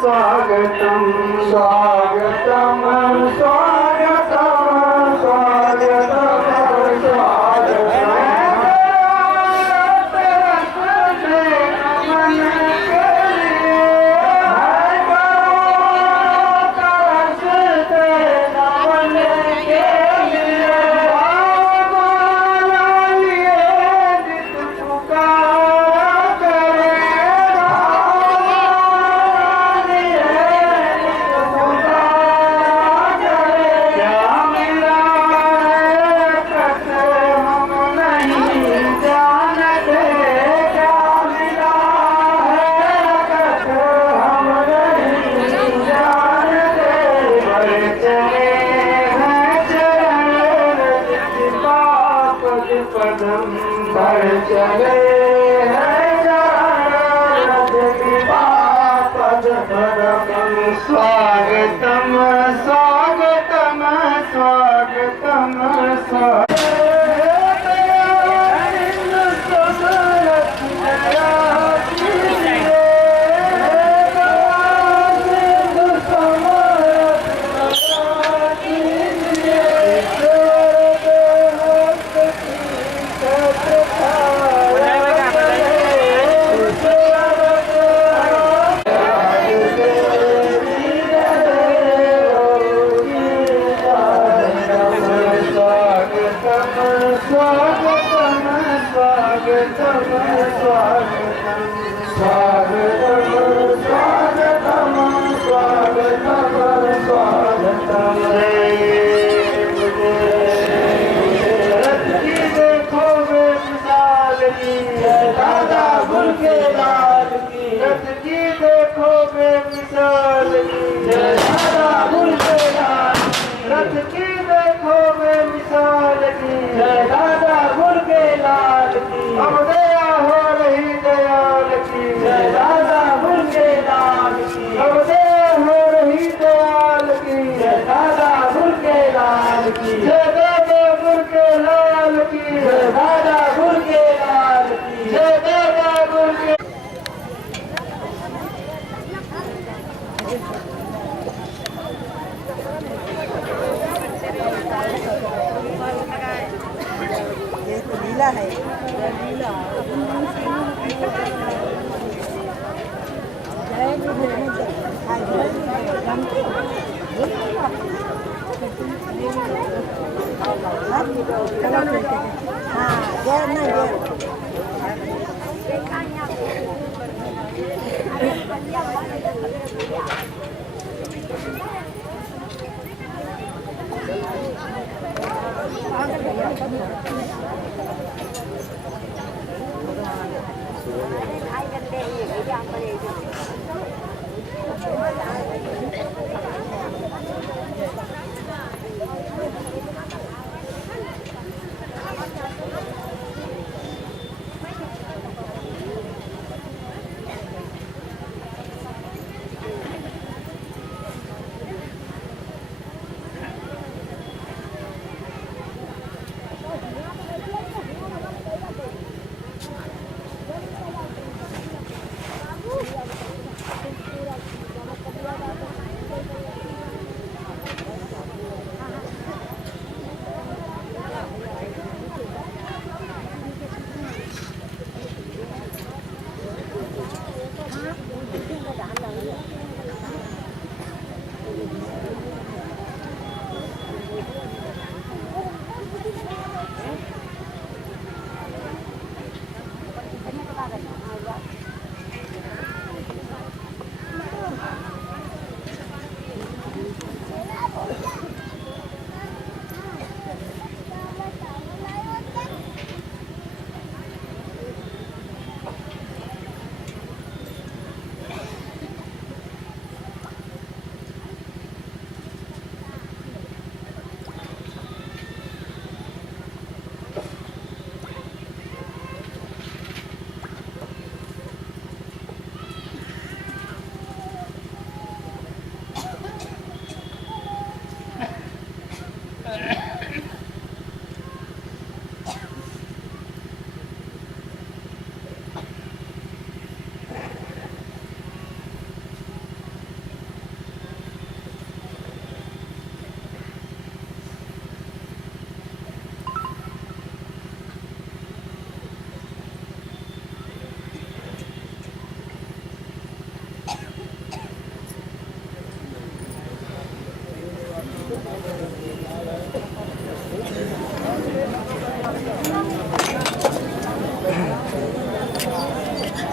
स्वागतम स्वागतम स्वागतम स्वागतम स्वागतम स्वागतम स्वागतम स्वागतम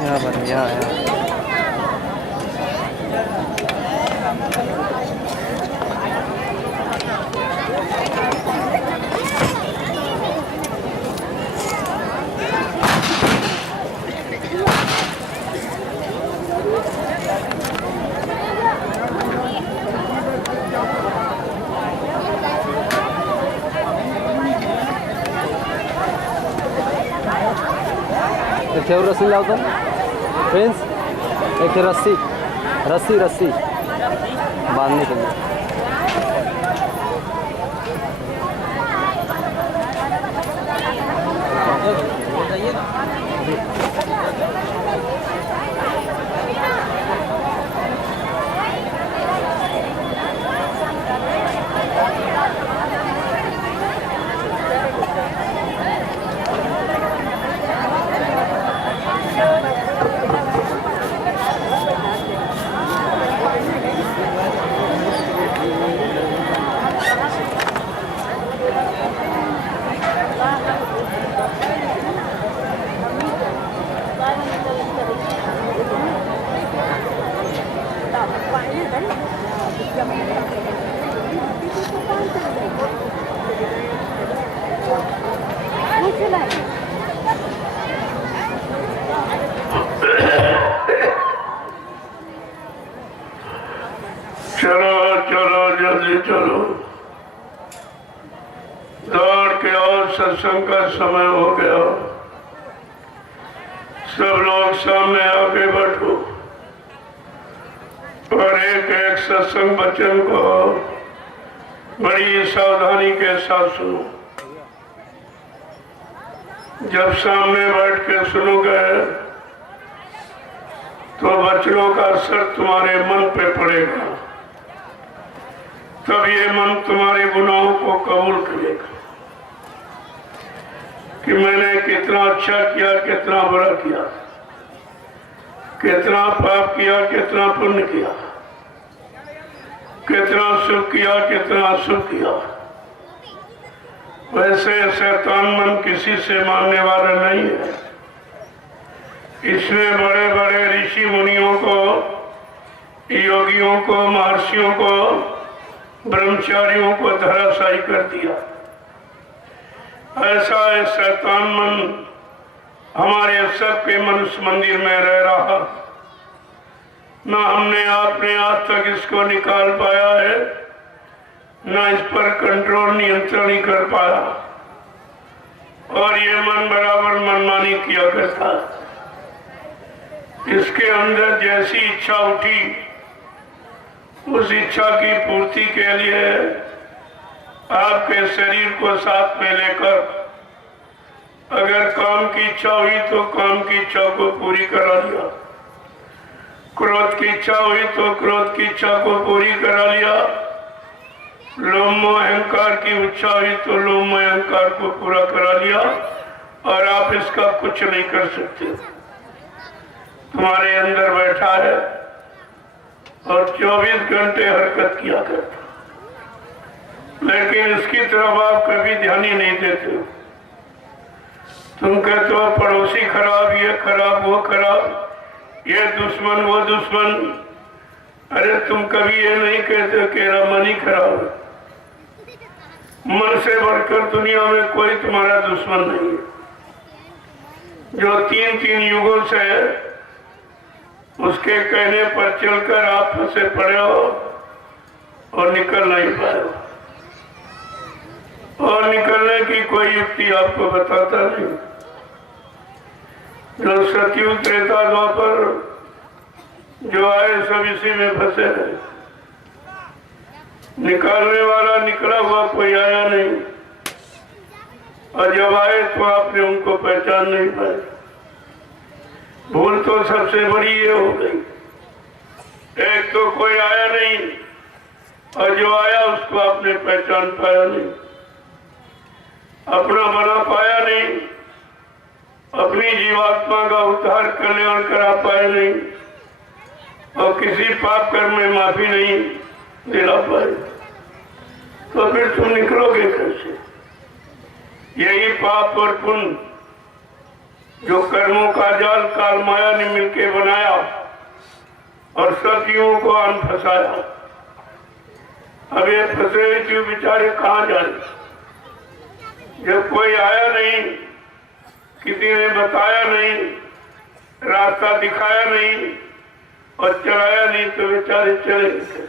यहाँ पर यहाँ एक रस्सी लाओ तुम फ्रेंड्स, एक रस्सी रस्सी रस्सी बांधने के लिए। चलो चलो जल्दी चलो, दौड़ के और सत्संग का समय हो गया। सब लोग सामने आगे बढ़ो और एक एक सत्संग वचन को बड़ी सावधानी के साथ सुनो। जब सामने बैठ के सुनोगे तो वचनों का असर तुम्हारे मन पे पड़ेगा, तब ये मन तुम्हारे गुनाहों को कबूल करेगा कि मैंने कितना अच्छा किया, कितना बुरा किया, कितना पाप किया, कितना पुण्य किया, कितना सुख किया, कितना अशुभ किया। वैसे शैतान मन किसी से मानने वाला नहीं है। इसने बड़े बड़े ऋषि मुनियों को, योगियों को, महर्षियों को, ब्रह्मचारियों को धराशायी कर दिया। ऐसा है शैतान मन हमारे सबके मनुष्य मंदिर में रह रहा। न हमने आपने आज तक इसको निकाल पाया है, न इस पर कंट्रोल नियंत्रण ही कर पाया, और ये मन बराबर मनमानी किया करता। इसके अंदर जैसी इच्छा उठी, उस इच्छा की पूर्ति के लिए आपके शरीर को साथ में लेकर अगर काम की इच्छा हुई तो काम की इच्छा को पूरी करा लिया, क्रोध की इच्छा हुई तो क्रोध की इच्छा को पूरी करा लिया, लोभ मोह अहंकार की इच्छा हुई तो लोभ मोह अहंकार को पूरा करा लिया, और आप इसका कुछ नहीं कर सकते। तुम्हारे अंदर बैठा है और 24 घंटे हरकत किया करता, लेकिन इसकी तरफ आप कभी ध्यान ही नहीं देते। तुम कहते हो पड़ोसी खराब, ये खराब, वो खराब, ये दुश्मन, वो दुश्मन। अरे तुम कभी ये नहीं कहते कि मेरा मन ही खराब है। मन से बढ़कर दुनिया में कोई तुम्हारा दुश्मन नहीं है। जो 3-3 युगों से उसके कहने पर चलकर आप फंसे पड़े हो और निकल नहीं पाए हो, और निकलने की कोई युक्ति आपको बताता नहीं। जो सतयुग त्रेता द्वापर जो आए सब इसी में फंसे रहे। निकालने वाला निकला हुआ कोई आया नहीं, और जब आए तो आपने उनको पहचान नहीं पाई। भूल तो सबसे बड़ी ये हो गई, एक तो कोई आया नहीं, और जो आया उसको आपने पहचान पाया नहीं, अपना बना पाया नहीं, अपनी जीवात्मा का उद्धार कल्याण करा पाया नहीं, और किसी पाप कर्म में माफी नहीं दिला पाए, तो फिर तुम निकलोगे कैसे? यही पाप और पुण्य जो कर्मों का जाल काल माया ने मिलकर बनाया और सब जीवों को अन फंसाया। अब ये फंसे हुए जीव बेचारे कहाँ जाए? जब कोई आया नहीं, किसी ने बताया नहीं, रास्ता दिखाया नहीं और चलाया नहीं, तो बेचारे चले गए।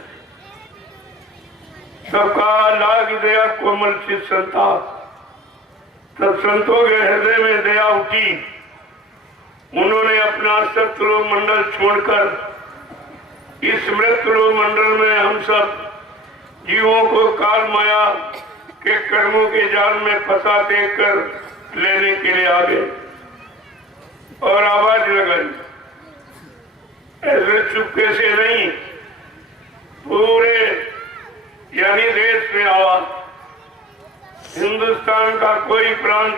सबका लाग दया कोमल चित संता, तब संतों के हृदय में दया उठी। उन्होंने अपना शत्रु मंडल छोड़कर इस मृत्यु मंडल में हम सब जीवों को काल माया के कर्मों के जाल में फंसा देकर लेने के लिए आ गए और आवाज लगाई। ऐसे चुपके से नहीं, पूरे यानी देश में आवाज। हिंदुस्तान का कोई प्रांत,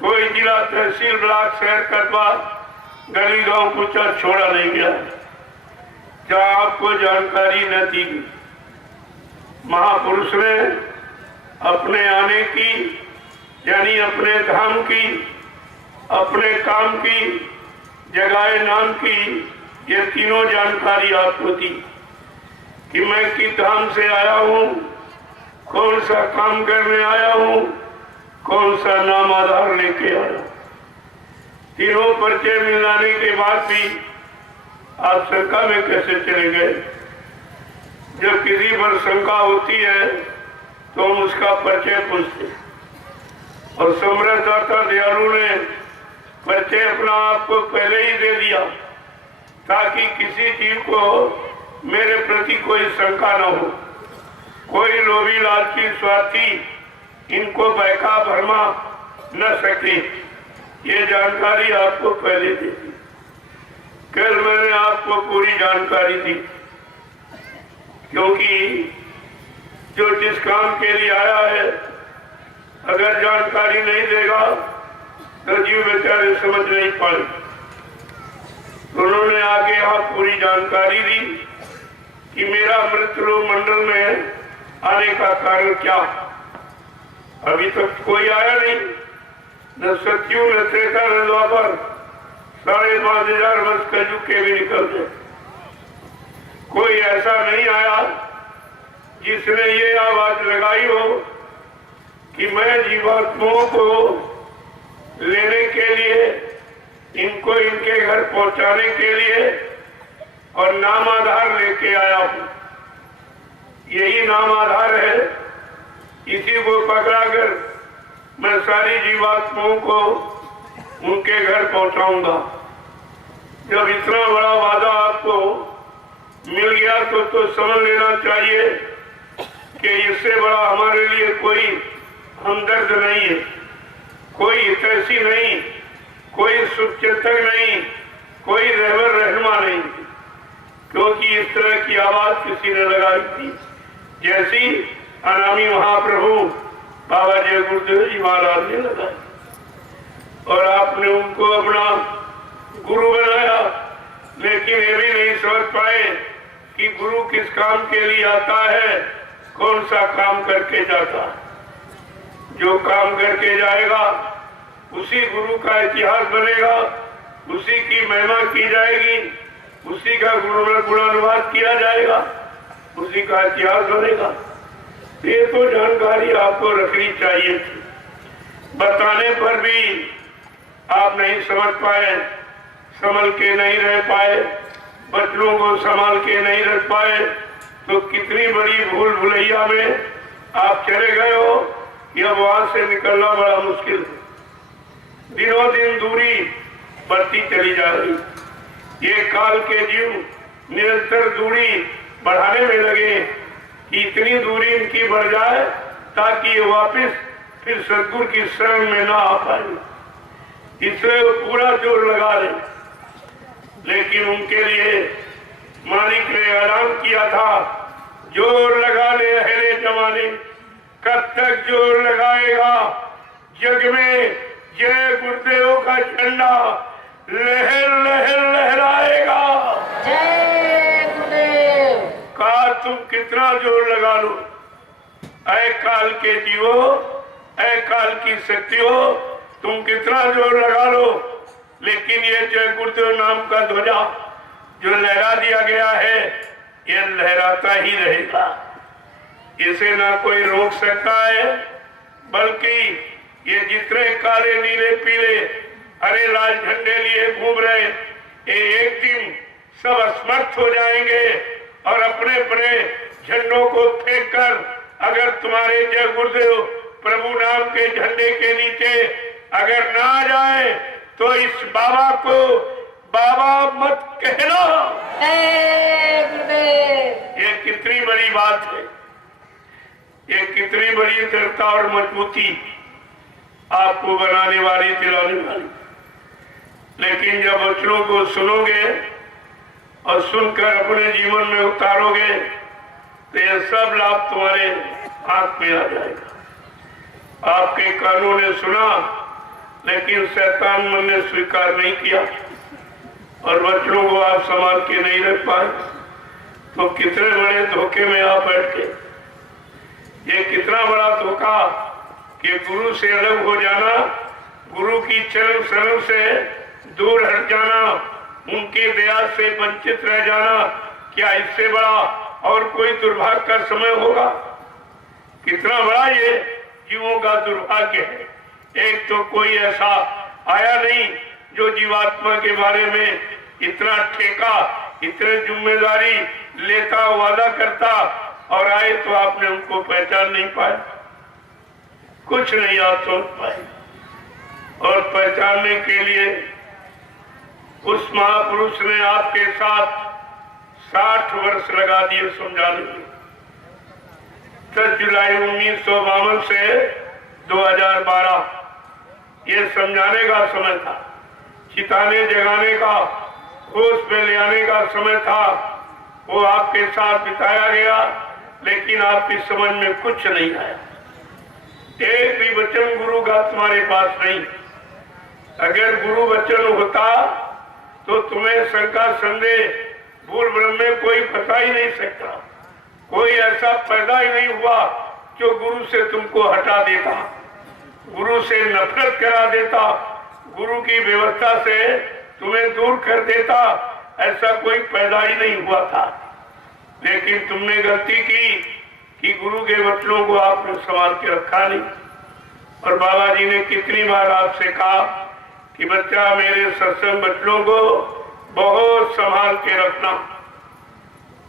कोई जिला, तहसील, ब्लॉक, शहर, कस्बा, गली गांव कुछ छोड़ा नहीं गया जहां आपको जानकारी न दी गई। महापुरुष ने अपने आने की, यानी अपने धाम की, अपने काम की, जगह नाम की, ये तीनों जानकारी आपको दी कि मैं किस धाम से आया हूँ, कौन सा काम करने आया हूँ, कौन सा नाम आधार लेके आया। तीनों परिचय मिलाने के बाद भी आप शंका में कैसे चले गए? जब किसी पर शंका होती है तो हम उसका परिचय पूछते, और सम्राटदाता दयालु ने परिचय अपना आपको पहले ही दे दिया ताकि किसी जीव को मेरे प्रति कोई शंका न हो। कोई लोभी, लालची, स्वार्थी इनको बहका भरमा न सके, ये जानकारी आपको पहले दी थी। कल मैंने आपको पूरी जानकारी दी, क्योंकि जो जिस काम के लिए आया है अगर जानकारी नहीं देगा तो जीव बेचारे समझ नहीं पाए। उन्होंने आगे यहाँ पूरी जानकारी दी कि मेरा मृत्यु मंडल में आने का कारण क्या। अभी तक कोई आया नहीं, न सत्यु, न त्रेता, न द्वापर। 5,500 वर्ष कलयुग के भी निकल गए। कोई ऐसा नहीं आया जिसने ये आवाज लगाई हो कि मैं जीवात्माओं को लेने के लिए, इनको इनके घर पहुंचाने के लिए और नाम आधार लेके आया हूं। यही नाम आधार है, इसी को पकड़ाकर मैं सारी जीवात्माओं को उनके घर पहुंचाऊंगा। जब इतना बड़ा वादा आपको मिल गया तो समझ लेना चाहिए कि इससे बड़ा हमारे लिए कोई हमदर्द नहीं है, कोई हितैषी नहीं, कोई सुचेतक नहीं, कोई रहबर रहनुमा नहीं, क्योंकि इस तरह की आवाज किसी ने लगाई थी, जैसी अनामी महाप्रभु बाबा जय गुरुदेव जी महाराज ने लगाई। और आपने उनको अपना गुरु बनाया, लेकिन ये भी नहीं समझ पाए कि गुरु किस काम के लिए आता है, कौन सा काम करके जाता है। जो काम करके जाएगा उसी गुरु का इतिहास बनेगा, उसी की महिमा की जाएगी, उसी का गुणानुवाद किया जाएगा, उसी का इतिहास बनेगा। ये तो जानकारी आपको रखनी चाहिए थी। बताने पर भी आप नहीं समझ पाए, संभल के नहीं रह पाए, बच्चों को संभाल के नहीं रख पाए, तो कितनी बड़ी भूल भुलैया में आप चले गए हो कि अब वहां से निकलना बड़ा मुश्किल है। दिनों दिन दूरी बढ़ती चली जा रही। ये काल के जीव निरंतर दूरी बढ़ाने में लगे कि इतनी दूरी इनकी बढ़ जाए ताकि ये वापस फिर सदगुरु की शरण में ना आ पाए। इसलिए वो पूरा जोर लगा रहे, लेकिन उनके लिए मालिक ने ऐलान किया था, जोर लगा ले अहले जमाने, कब तक जोर लगाएगा? जग में जय गुरुदेव का झंडा लहर लहर लहराएगा। जय गुरुदेव। का तुम कितना जोर लगा लो, ऐ काल के जीवो, ऐ काल की शक्तियों, तुम कितना जोर लगा लो, लेकिन ये जय गुरुदेव नाम का ध्वजा जो लहरा दिया गया है, ये लहराता ही रहेगा। इसे ना कोई रोक सकता है, बल्कि ये जितने काले नीले पीले हरे लाल झंडे लिए घूम रहे, ये एक दिन सब असमर्थ हो जाएंगे और अपने अपने झंडों को फेंक कर, अगर तुम्हारे जय गुरुदेव प्रभु नाम के झंडे के नीचे अगर ना आ जाए तो इस बाबा को बाबा मत कहना। जय गुरुदेव। ये कितनी बड़ी बात है, ये कितनी बड़ी दृढ़ता और मजबूती आपको बनाने वाली, दिलाने वाली। लेकिन जब वचनों को सुनोगे और सुनकर अपने जीवन में उतारोगे तो ये सब लाभ तुम्हारे हाथ में आ जाएगा। आपके कानों ने सुना, लेकिन शैतान मन ने स्वीकार नहीं किया और वचनों को आप संभाल के नहीं रख पाए, तो कितने बड़े धोखे में आप बैठ गए। ये कितना बड़ा धोखा कि गुरु से अलग हो जाना, गुरु की चरण शरण से दूर हट जाना, उनके दया से वंचित रह जाना, क्या इससे बड़ा और कोई दुर्भाग्य का समय होगा? कितना बड़ा ये जीवों का दुर्भाग्य है। एक तो कोई ऐसा आया नहीं जो जीवात्मा के बारे में इतना ठेका, इतने जिम्मेदारी लेता, वादा करता, और आए तो आपने उनको पहचान नहीं पाए, कुछ नहीं आप सोच पाए। और पहचानने के लिए उस महापुरुष ने आपके साथ 60 वर्ष लगा दिए समझाने में। 10 जुलाई 1952 से 2012 ये समझाने का समय था, चिताने जगाने का, होश में ले आने का समय था। वो आपके साथ बिताया गया, लेकिन आपकी समझ में कुछ नहीं आया। एक भी वचन गुरु का तुम्हारे पास नहीं। अगर गुरु वचन होता तो तुम्हें शंका संदेह भूल भ्रम में कोई फंसा ही नहीं सकता। कोई ऐसा पैदा ही नहीं हुआ जो गुरु से तुमको हटा देता, गुरु से नफरत करा देता, गुरु की व्यवस्था से तुम्हें दूर कर देता। ऐसा कोई पैदा ही नहीं हुआ था। लेकिन तुमने गलती की कि गुरु के वचनों को आपने संभाल के रखा नहीं। और बाबा जी ने कितनी बार आपसे कहा कि बच्चा, मेरे सत्संग वचनों को बहुत संभाल के रखना।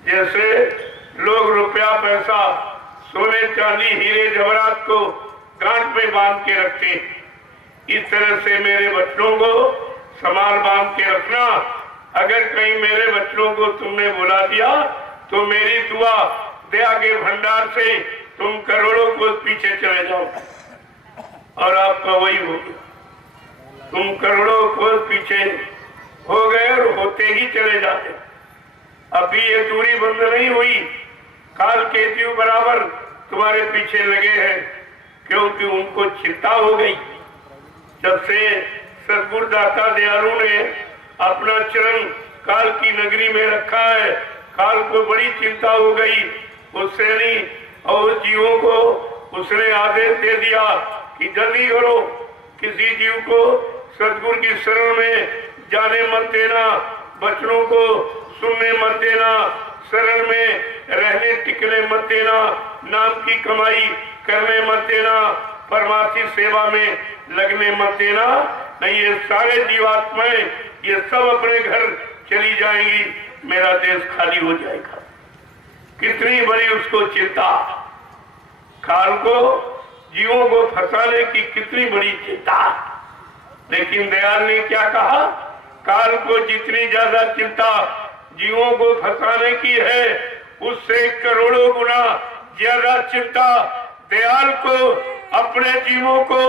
जैसे लोग रुपया पैसा, सोने चांदी, हीरे जवाहरात को गांठ में बांध के रखते हैं, इस तरह से मेरे वचनों को संभाल बांध के रखना। अगर कहीं मेरे वचनों को तुमने भुला दिया तो मेरी दुआ दया के भंडार से तुम करोड़ों को पीछे चले जाओ और आपका वही हो गया। तुम करोड़ों को पीछे हो गए और होते ही चले जाते। अभी ये दूरी बंद नहीं हुई, काल केतु बराबर तुम्हारे पीछे लगे हैं, क्योंकि उनको चिंता हो गई। जब से सदगुरु दाता दयालु ने अपना चरण काल की नगरी में रखा है, काल को बड़ी चिंता हो गई। उससे नहीं और जीवों को उसने आदेश दे दिया कि जल्दी करो, किसी जीव को सदगुरु की शरण में जाने मत देना, बचनों को सुनने मत देना, शरण में रहने टिकने मत देना, नाम की कमाई करने मत देना, परमार्थी सेवा में लगने मत देना। नहीं, ये सारे जीवात्माएं ये सब अपने घर चली जाएंगी, मेरा देश खाली हो जाएगा। कितनी बड़ी उसको चिंता, काल को जीवों को फंसाने की कितनी बड़ी चिंता। लेकिन दयाल ने क्या कहा, काल को जितनी ज्यादा चिंता जीवों को फंसाने की है, उससे करोड़ों गुना ज्यादा चिंता दयाल को अपने जीवों को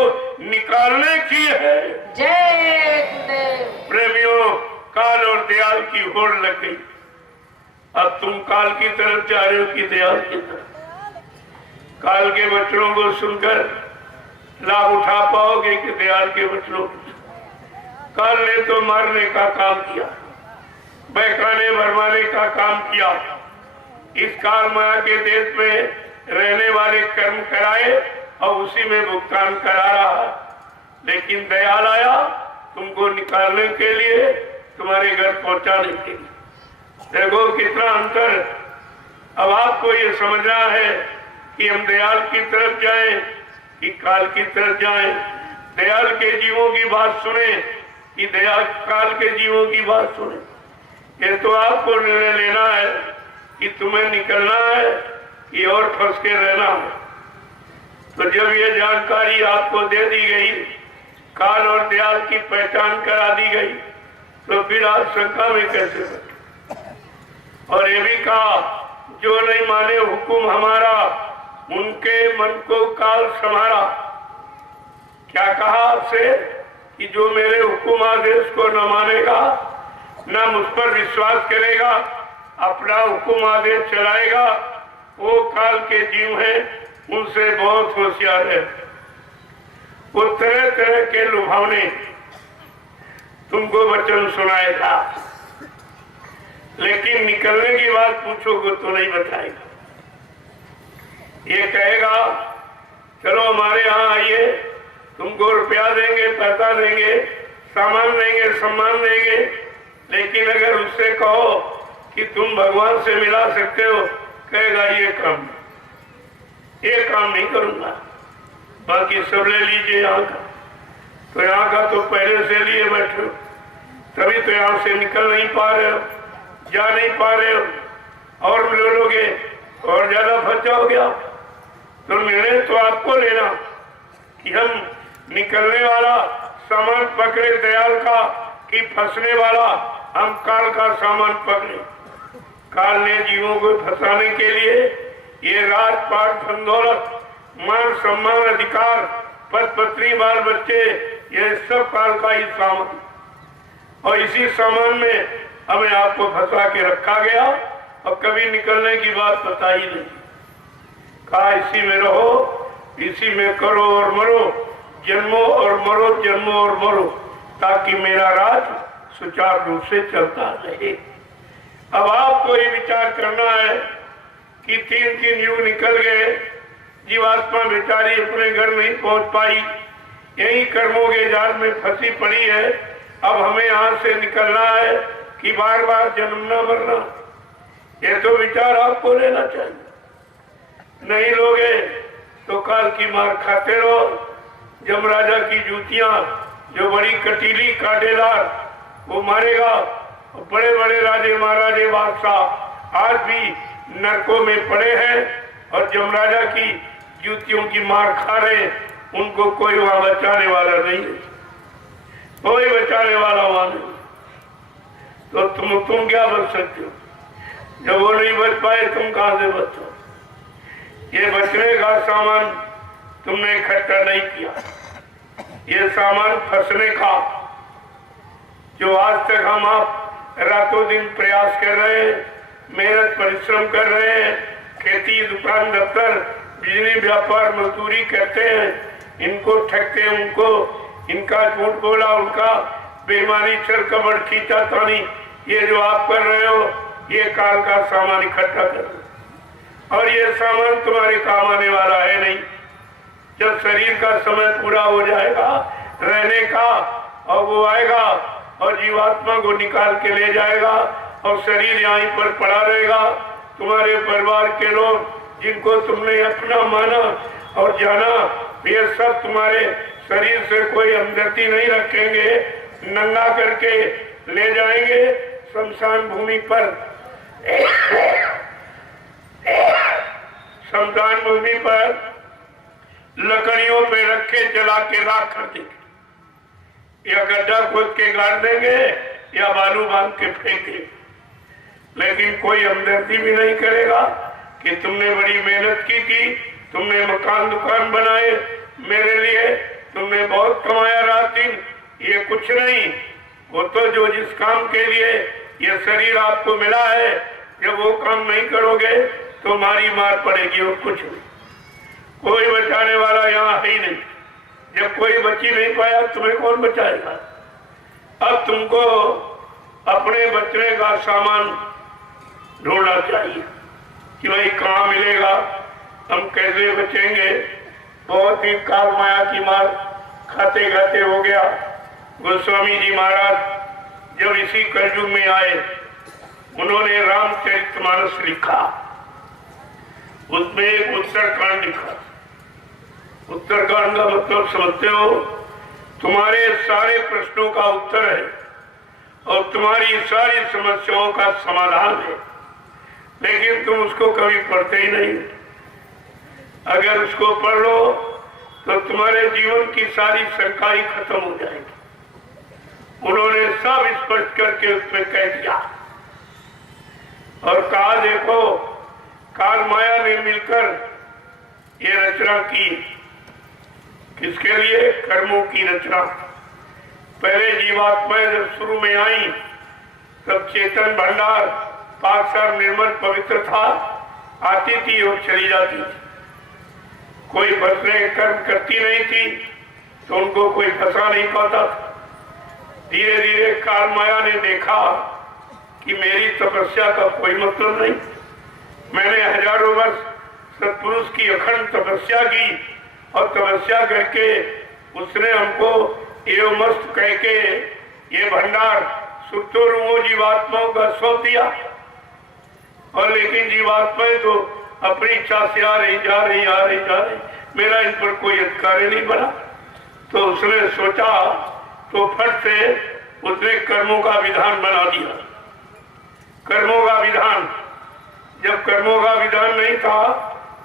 निकालने की है। जय गुरुदेव। प्रेमियों, काल और दयाल की होड़ लग गई। अब तुम काल की तरफ जा रहे हो कि दयाल की तरफ? काल के वचनों को सुनकर लाभ उठा पाओगे कि दयाल के वचनों? काल ने तो मारने का काम किया, बहकाने भरमाने का काम किया, इस काल माया के देश में रहने वाले कर्म कराए और उसी में भुगतान करा रहा। लेकिन दयाल आया तुमको निकालने के लिए, तुम्हारे घर पहुंचाने के लिए। देखो कितना अंतर। अब आपको ये समझना है कि हम दयाल की तरफ जाएं कि काल की तरफ जाएं। दयाल के जीवों की बात सुने कि दयाल काल के जीवों की बात सुने। ये तो आपको निर्णय लेना है कि तुम्हें निकलना है कि और फंस के रहना है। तो जब ये जानकारी आपको दे दी गई, काल और दयाल की पहचान करा दी गई, तो फिर आप शंका में कैसे बैठे। और ये भी कहा, जो नहीं माने हुक्म हमारा, उनके मन को काल संहारा। क्या कहा आपसे कि जो मेरे हुक्म आदेश को न मानेगा, न मुझ पर विश्वास करेगा, अपना हुक्म आदेश चलाएगा, वो काल के जीव हैं, उनसे बहुत होशियार है। वो तरह तरह के लुभावने तुमको वचन सुनाएगा, लेकिन निकलने की बात पूछोगे तो नहीं बताएगा। ये कहेगा चलो हमारे यहाँ आइए, तुमको रुपया देंगे, पैसा देंगे, सामान देंगे, सम्मान देंगे, लेकिन अगर उससे कहो कि तुम भगवान से मिला सकते हो, कहेगा ये काम नहीं करूंगा, बाकी सब ले लीजिए यहाँ का। तो यहाँ का तो पहले से लिए बैठे हो, तभी तो यहाँ से निकल नहीं पा रहे हो, जा नहीं पा रहे हो, और ले लोगे और ज्यादा फंस जाओगे आप। तो निर्णय तो आपको लेना कि हम निकलने वाला सामान पकड़े दयाल का, कि फंसने वाला हम काल का सामान पकड़े। काल ने जीवों को फंसाने के लिए ये राज पाट धन दौलत, मान सम्मान, अधिकार, पद पत्नी, बाल बच्चे, ये सब काल का ही सामान। और इसी सामान में हमें आपको फंसा के रखा गया, और कभी निकलने की बात पता ही नहीं। कहा इसी में रहो, इसी में करो और मरो, जन्मो और मरो, जन्मो और मरो, ताकि मेरा राज सुचारू रूप से चलता रहे। अब आपको ये विचार करना है कि 3 युग निकल गए, जीवात्मा बेचारी अपने घर नहीं पहुंच पाई, यही कर्मों के जाल में फंसी पड़ी है। अब हमें यहाँ से निकलना है कि बार बार जन्मना मरना। ये तो विचार आपको लेना चाहिए। नहीं लोगे तो काल की मार खाते रहो। यमराजा की जूतियां जो बड़ी कटीली कांटेदार, वो मारेगा। बड़े बड़े राजे महाराजे बादशाह आज भी नरकों में पड़े हैं और यमराजा की जूतियों की मार खा रहे। उनको कोई वहां बचाने वाला नहीं है, कोई बचाने वाला वहां नहीं। तो तुम क्या बच सकते हो? जब वो नहीं बच पाए, तुम कहां से बचो? ये बचने का सामान तुमने इकट्ठा नहीं किया, ये सामान फंसने का, जो आज तक हम आप रातों दिन प्रयास कर रहे हैं, मेहनत परिश्रम कर रहे हैं, खेती, दुकान, दफ्तर, बिजली, व्यापार, मजदूरी करते हैं, इनको ठगते, उनको इनका झूठ बोला, उनका बेईमानी, छल कपट, खींचा तानी, ये जो आप कर रहे हो, ये काल का सामान इकट्ठा कर रहे हो। और ये सामान तुम्हारे काम आने वाला है नहीं। जब शरीर का समय पूरा हो जाएगा रहने का, और वो आएगा और जीवात्मा को निकाल के ले जाएगा, और शरीर यहीं पर पड़ा रहेगा। तुम्हारे परिवार के लोग जिनको तुमने अपना माना और जाना, ये सब तुम्हारे शरीर से कोई हमदर्दी नहीं रखेंगे, नंगा करके ले जाएंगे शमशान भूमि पर। शमशान भूमि पर लकड़ियों पे रखे, जला के राख कर देंगे, या गड्ढा खोद के गाड़ देंगे, या बालू बांध के फेंकेंगे। लेकिन कोई हमदर्दी भी नहीं करेगा कि तुमने बड़ी मेहनत की थी, तुमने मकान दुकान बनाए मेरे लिए, तुमने बहुत कमाया रात दिन, ये कुछ नहीं। वो तो जो जिस काम के लिए ये शरीर आपको मिला है, जब वो काम नहीं करोगे तो मारी मार पड़ेगी, और कुछ नहीं। कोई बचाने वाला यहाँ है ही नहीं। जब कोई बची नहीं पाया, तुम्हें कौन बचाएगा? अब तुमको अपने बचने का सामान ढूंढना चाहिए कि भाई कहाँ मिलेगा, हम कैसे बचेंगे। बहुत ही काल माया की मार खाते खाते हो गया, गोस्वामी जी महाराज जब इसी कलयुग में आए, उन्होंने रामचरितमानस लिखा। उसमें एक उत्तरकांड लिखा। उत्तरकांड का मतलब समझते हो? तुम्हारे सारे प्रश्नों का उत्तर है और तुम्हारी सारी समस्याओं का समाधान है, लेकिन तुम उसको कभी पढ़ते ही नहीं। अगर उसको पढ़ लो तो तुम्हारे जीवन की सारी शंकाएं खत्म हो जाएगी। उन्होंने सब स्पष्ट करके उसमें कह दिया और कहा, देखो काल माया ने मिलकर ये रचना की। किसके लिए? कर्मों की रचना। पहले जीवात्माएं जब शुरू में आई तब चेतन भंडार पाकसार निर्मल पवित्र था, आती थी और चली जाती थी। कोई फंसने कर्म करती नहीं थी तो उनको कोई फंसा नहीं पाता था। धीरे धीरे काल माया ने देखा कि मेरी तपस्या का कोई मतलब नहीं। मैंने हजारों वर्ष सत्पुरुष की अखंड तपस्या की और तपस्या करके उसने हमको एवं मस्त कह के ये भंडार सुप्तों जीवात्माओं का सौंप दिया। और लेकिन जीवात्माएं तो अपनी इच्छा से आ रही जा रही, मेरा इन पर कोई अधिकार नहीं बना। तो उसने सोचा, तो फट से उसने कर्मों का विधान बना दिया। कर्मों का विधान, जब कर्मों का विधान नहीं था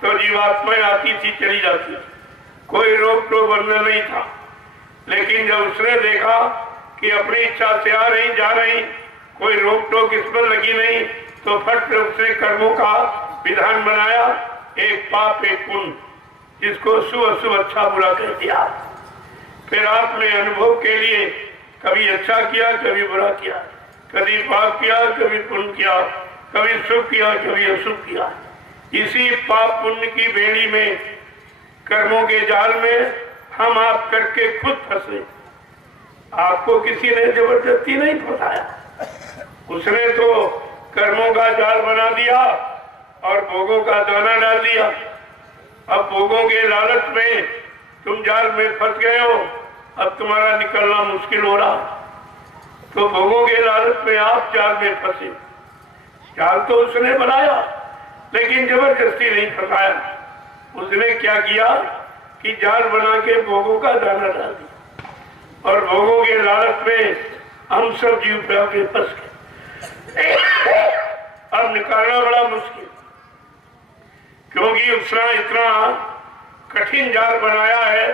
तो जीवात्माएं आती थी चली जाती, कोई रोक टोक बंधन नहीं था। लेकिन जब उसने देखा कि अपनी इच्छा से आ रही जा रही, कोई रोक टोक इस पर लगी नहीं, तो फट से उसने कर्मों का विधान बनाया, एक पाप एक पुण्य, जिसको शुभ अशुभ अच्छा बुरा कह दिया। फिर आपने अनुभव के लिए कभी अच्छा किया, कभी बुरा किया, कभी पाप किया, कभी पुण्य किया, कभी शुभ किया, कभी अशुभ किया। इसी पाप पुण्य की बेड़ी में, कर्मों के जाल में हम आप करके खुद फंसे। आपको किसी ने जबरदस्ती नहीं फंसाया। उसने तो कर्मों का जाल बना दिया और भोगों का दाना डाल दिया। अब भोगों के लालच में तुम जाल में फंस गए हो, अब तुम्हारा निकलना मुश्किल हो रहा। तो भोगों के लालच में आप जाल में फंसे। जाल तो उसने बनाया लेकिन जबरदस्ती नहीं फंसाया। उसने क्या किया कि जाल बना के भोगों का दाना डाल दिया और भोगों के लालच में हम सब जीव के फंस गए। अब निकालना बड़ा मुश्किल, क्योंकि उसने इतना कठिन जाल बनाया है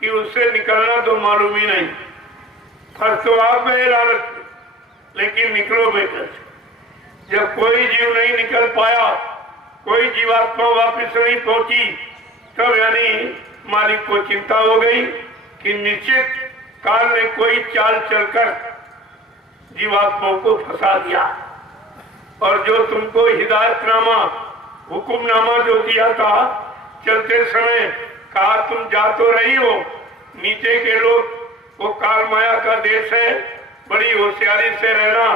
कि उससे निकलना तो मालूम ही नहीं। फंस तो आप गए लालच में, लेकिन निकलो बेकर। जब कोई जीव नहीं निकल पाया, कोई जीवात्मा वापस नहीं पहुंची, तब यानी मालिक को चिंता हो गई कि निश्चित काल ने कोई चाल चलकर जीवात्माओं को फंसा दिया। और जो तुमको हिदायतनामा, हुक्मनामा जो दिया था, चलते समय कहा तुम जा तो रही हो, नीचे के लोग, वो काल माया का देश है, बड़ी होशियारी से रहना।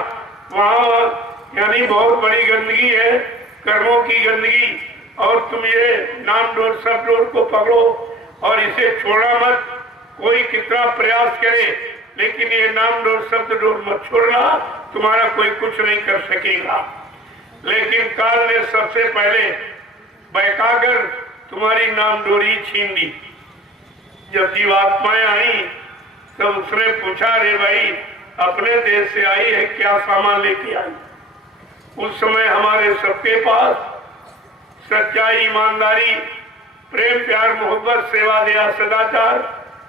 वहाँ यानी बहुत बड़ी गंदगी है, कर्मों की गंदगी, और तुम ये नाम डोर सब डोर को पकड़ो और इसे छोड़ना मत। कोई कितना प्रयास करे लेकिन ये नाम डोर शब्द डोर मत छोड़ना, तुम्हारा कोई कुछ नहीं कर सकेगा। लेकिन काल ने सबसे पहले बहकाकर तुम्हारी नाम डोरी छीन ली। जब जीवात्माएं आई तब उसने पूछा, रे भाई अपने देश से आई है, क्या सामान लेके आई? उस समय हमारे सबके पास सच्चाई, ईमानदारी, प्रेम, प्यार, मोहब्बत, सेवा, दया, सदाचार,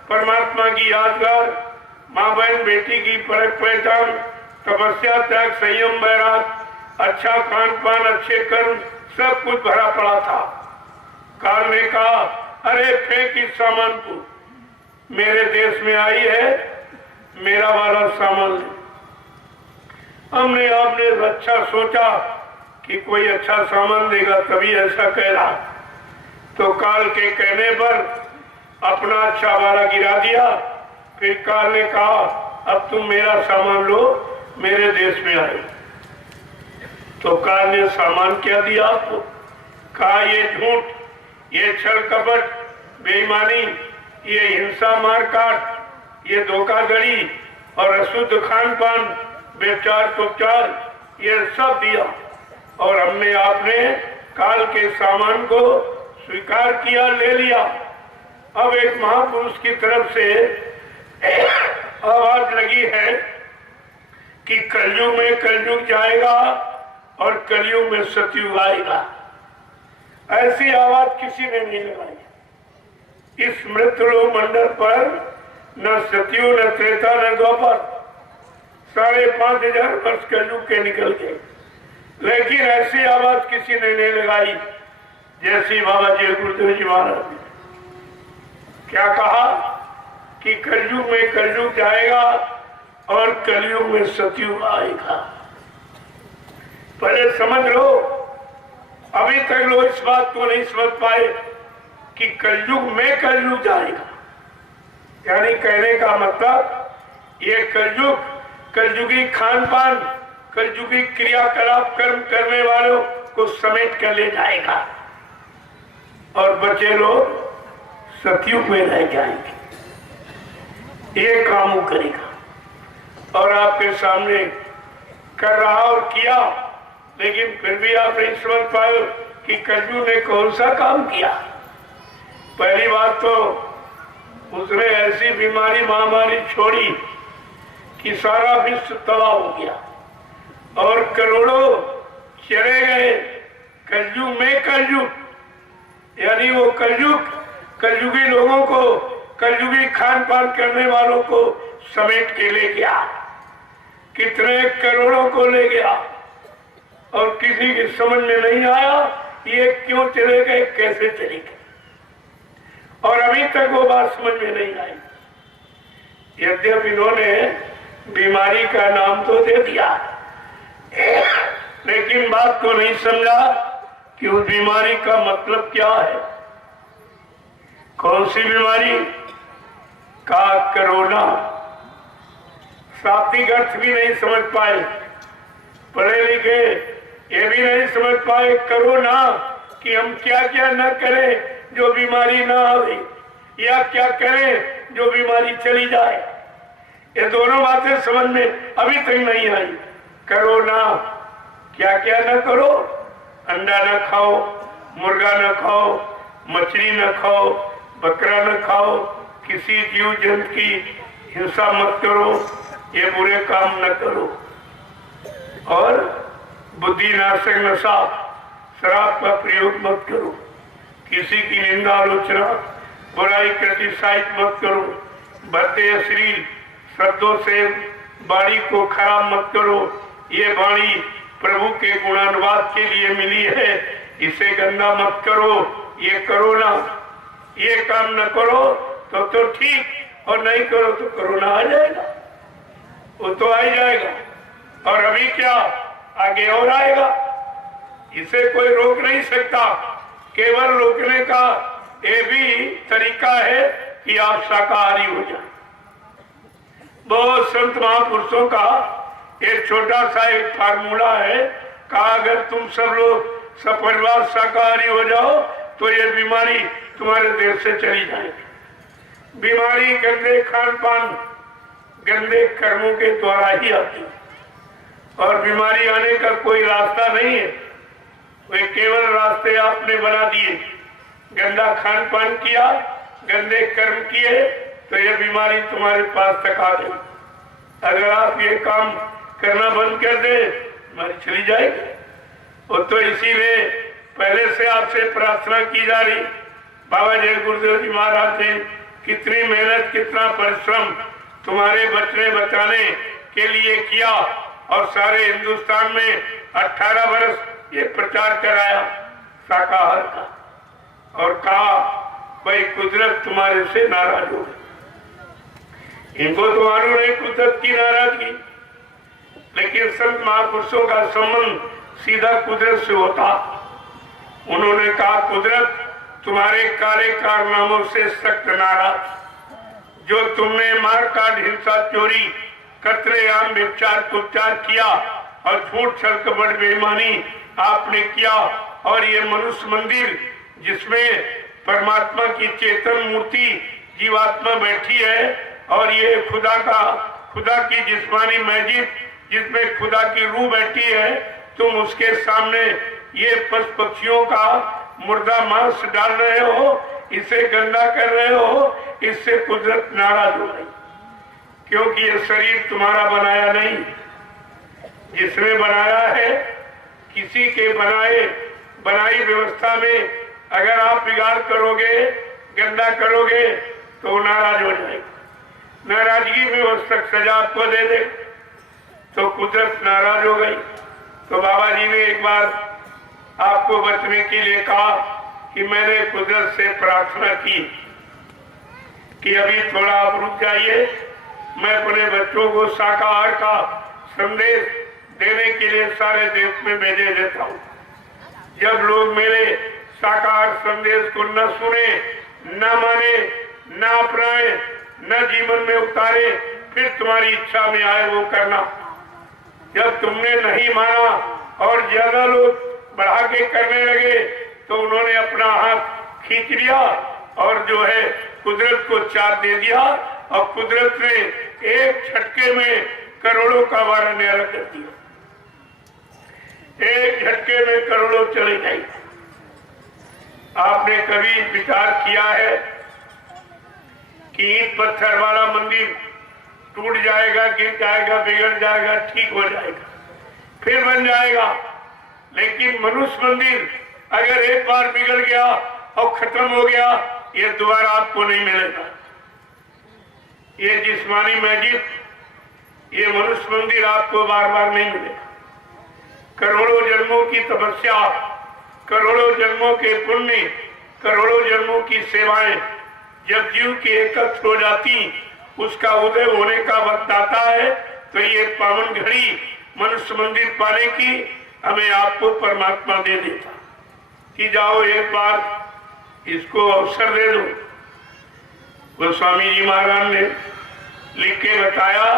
परमात्मा की यादगार, माँ बहन बेटी की परख पहचान, तपस्या, त्याग, संयम, बैराग, अच्छा खान पान, अच्छे कर्म, सब कुछ भरा पड़ा था। काल ने कहा, अरे फेंक इस सामान को, मेरे देश में आई है, मेरा वाला सामान ले। हमने आपने अच्छा सोचा कि कोई अच्छा सामान देगा तभी ऐसा कह रहा। तो काल के कहने पर अपना अच्छा वाला गिरा दिया। फिर काल ने कहा, अब तुम मेरा सामान लो, मेरे देश में आए। तो काल ने सामान क्या दिया आपको? कहा ये झूठ, ये छल कपट, बेईमानी, ये हिंसा, मारकाट, ये धोखाधड़ी और अशुद्ध खान पान, व्यभिचार उपचार, ये सब दिया और हमने आपने काल के सामान को स्वीकार किया, ले लिया। अब एक महापुरुष की तरफ से आवाज लगी है कि कलयुग में कलयुग जाएगा और कलयुग में सतयुग आएगा। ऐसी आवाज किसी ने नहीं लगाई। इस मृतलोक मंडल पर न सतयुग, न त्रेता, न द्वापर, 5,500 वर्ष कलयुग के निकल गए, लेकिन ऐसी आवाज किसी ने नहीं लगाई जैसी बाबा जय गुरुदेव जी महाराज ने। क्या कहा कि कलयुग में कलयुग जाएगा और कलयुग में सतयुग आएगा। पहले समझ लो, अभी तक लोग इस बात को नहीं समझ पाए कि कलयुग में कलयुग जाएगा। यानी कहने का मतलब ये कलयुग, कलयुगी खान पान, कलयुगी क्रियाकलाप कर्म करने वालों को समेट कर ले जाएगा और बचे लोग सतयुग में रह जाएंगे। ये काम वो करेगा और आपके सामने कर रहा और किया, लेकिन फिर भी आप नहीं समझ पाए कि कलयुग ने कौन सा काम किया। पहली बात तो उसने ऐसी बीमारी महामारी छोड़ी कि सारा विश्व तबाह हो गया और करोड़ों चले गए कलयुग में कलयुग। यानी वो कलयुग कलयुगी लोगों को, कलयुगी खान पान करने वालों को समेट के ले गया। कितने करोड़ों को ले गया और किसी की समझ में नहीं आया ये क्यों चले गए, कैसे चले गए, और अभी तक वो बात समझ में नहीं आई। यद्यपि इन्होंने बीमारी का नाम तो दे दिया, लेकिन बात को नहीं समझा कि उस बीमारी का मतलब क्या है। कौन सी बीमारी? का कोरोना। शाब्दिक अर्थ भी नहीं समझ पाए, पढ़े लिखे ये भी नहीं समझ पाए कोरोना कि हम क्या क्या न करें जो बीमारी ना आवे, या क्या करें जो बीमारी चली जाए। ये दोनों बातें समझ में अभी तक नहीं आई। कोरोना क्या क्या न करो, अंडा न खाओ, मुर्गा न खाओ, मछली न खाओ, बकरा न खाओ, किसी जीव जंतु की हिंसा मत करो, ये बुरे काम न करो, और बुद्धि नाशक नशा शराब का प्रयोग मत करो, किसी की निंदा आलोचना बुराई क्रिटिसाइज मत करो, भद्दे अश्लील शब्दों से वाणी को खराब मत करो। ये वाणी प्रभु के गुणानुवाद के लिए मिली है, इसे गंदा मत करो, ये करो ना, ये काम न करो तो ठीक, और नहीं करो तो कोरोना आ जाएगा। वो तो आ ही जाएगा और अभी क्या आगे और आएगा। इसे कोई रोक नहीं सकता। केवल रोकने का ये भी तरीका है कि आप शाकाहारी हो जाए। बहुत संत महापुरुषों का एक छोटा सा एक फार्मूला है, कहा अगर तुम सब लोग सपरिवार शाकाहारी हो जाओ तो ये बीमारी तुम्हारे देश से चली जाएगी। बीमारी गंदे खान पान, गंदे कर्मों के द्वारा ही आती है, और बीमारी आने का कोई रास्ता नहीं है। वे केवल रास्ते आपने बना दिए। गंदा खान पान किया, गंदे कर्म किए तो ये बीमारी तुम्हारे पास तक आ गई। अगर आप ये काम करना बंद कर दे, बीमारी चली जाएगी। वो तो इसीलिए पहले से आपसे प्रार्थना की जा रही। बाबा जय गुरुदेव जी महाराज ने कितनी मेहनत, कितना परिश्रम तुम्हारे बचने बचाने के लिए किया, और सारे हिंदुस्तान में 18 वर्ष ये प्रचार कराया शाकाहार का, और कहा भाई कुदरत तुम्हारे से नाराज हो गई। इनको तो मालूम नहीं कुदरत की नाराजगी, लेकिन संत महापुरुषों का संबंध सीधा कुदरत से होता। उन्होंने कहा कुदरत तुम्हारे काले कारनामों से सख्त नाराज, जो तुमने मार काट, हिंसा, चोरी, कत्लेआम, व्यभिचार कुचार किया और झूठ छल कपट बेईमानी आपने किया, और ये मनुष्य मंदिर जिसमें परमात्मा की चेतन मूर्ति जीवात्मा बैठी है, और ये खुदा की जिस्मानी मस्जिद जिसमें खुदा की रूह बैठी है, तुम उसके सामने ये पशु पक्षियों का मुर्दा मांस डाल रहे हो, इसे गंदा कर रहे हो, इससे कुदरत नाराज हो गई। क्योंकि ये शरीर तुम्हारा बनाया नहीं, जिसने बनाया है किसी के बनाई व्यवस्था में अगर आप बिगाड़ करोगे, गंदा करोगे तो नाराज हो जाएगा। नाराजगी में वो सजा आपको दे दे तो कुदरत नाराज हो गई। तो बाबा जी ने एक बार आपको बचने के लिए कहा कि मैंने कुदरत से प्रार्थना की कि अभी थोड़ा आप रुक जाइए, मैं अपने बच्चों को शाकाहार का संदेश देने के लिए सारे देश में भेजे देता हूँ। जब लोग मेरे शाकाहार संदेश को न सुने, न माने, न अपनाए, न जीवन में उतारे, फिर तुम्हारी इच्छा में आए वो करना। जब तुमने नहीं माना और ज्यादा लोग बढ़ा के करने लगे तो उन्होंने अपना हाथ खींच लिया और जो है कुदरत को चाट दे दिया, और कुदरत ने एक झटके में करोड़ों का वारा न्यारा कर दिया। एक झटके में करोड़ों चले गए। आपने कभी विचार किया है कि ईंट पत्थर वाला मंदिर टूट जाएगा, गिर जाएगा, बिगड़ जाएगा, ठीक हो जाएगा, फिर बन जाएगा, लेकिन मनुष्य मंदिर अगर एक बार बिगड़ गया और खत्म हो गया, ये दोबारा आपको नहीं मिलेगा। ये जिस्मानी मस्जिद, ये मनुष्य मंदिर आपको बार बार नहीं मिलेगा। करोड़ों जन्मों की तपस्या, करोड़ों जन्मों के पुण्य, करोड़ों जन्मों की सेवाएं जब जीव की एकत्र हो जाती, उसका उदय होने का वक्त आता है, तो ये पावन घड़ी मनुष्य मंदिर पाने की हमें आपको परमात्मा दे देता कि जाओ एक बार इसको अवसर दे दो। गोस्वामी जी महाराज ने लिख के बताया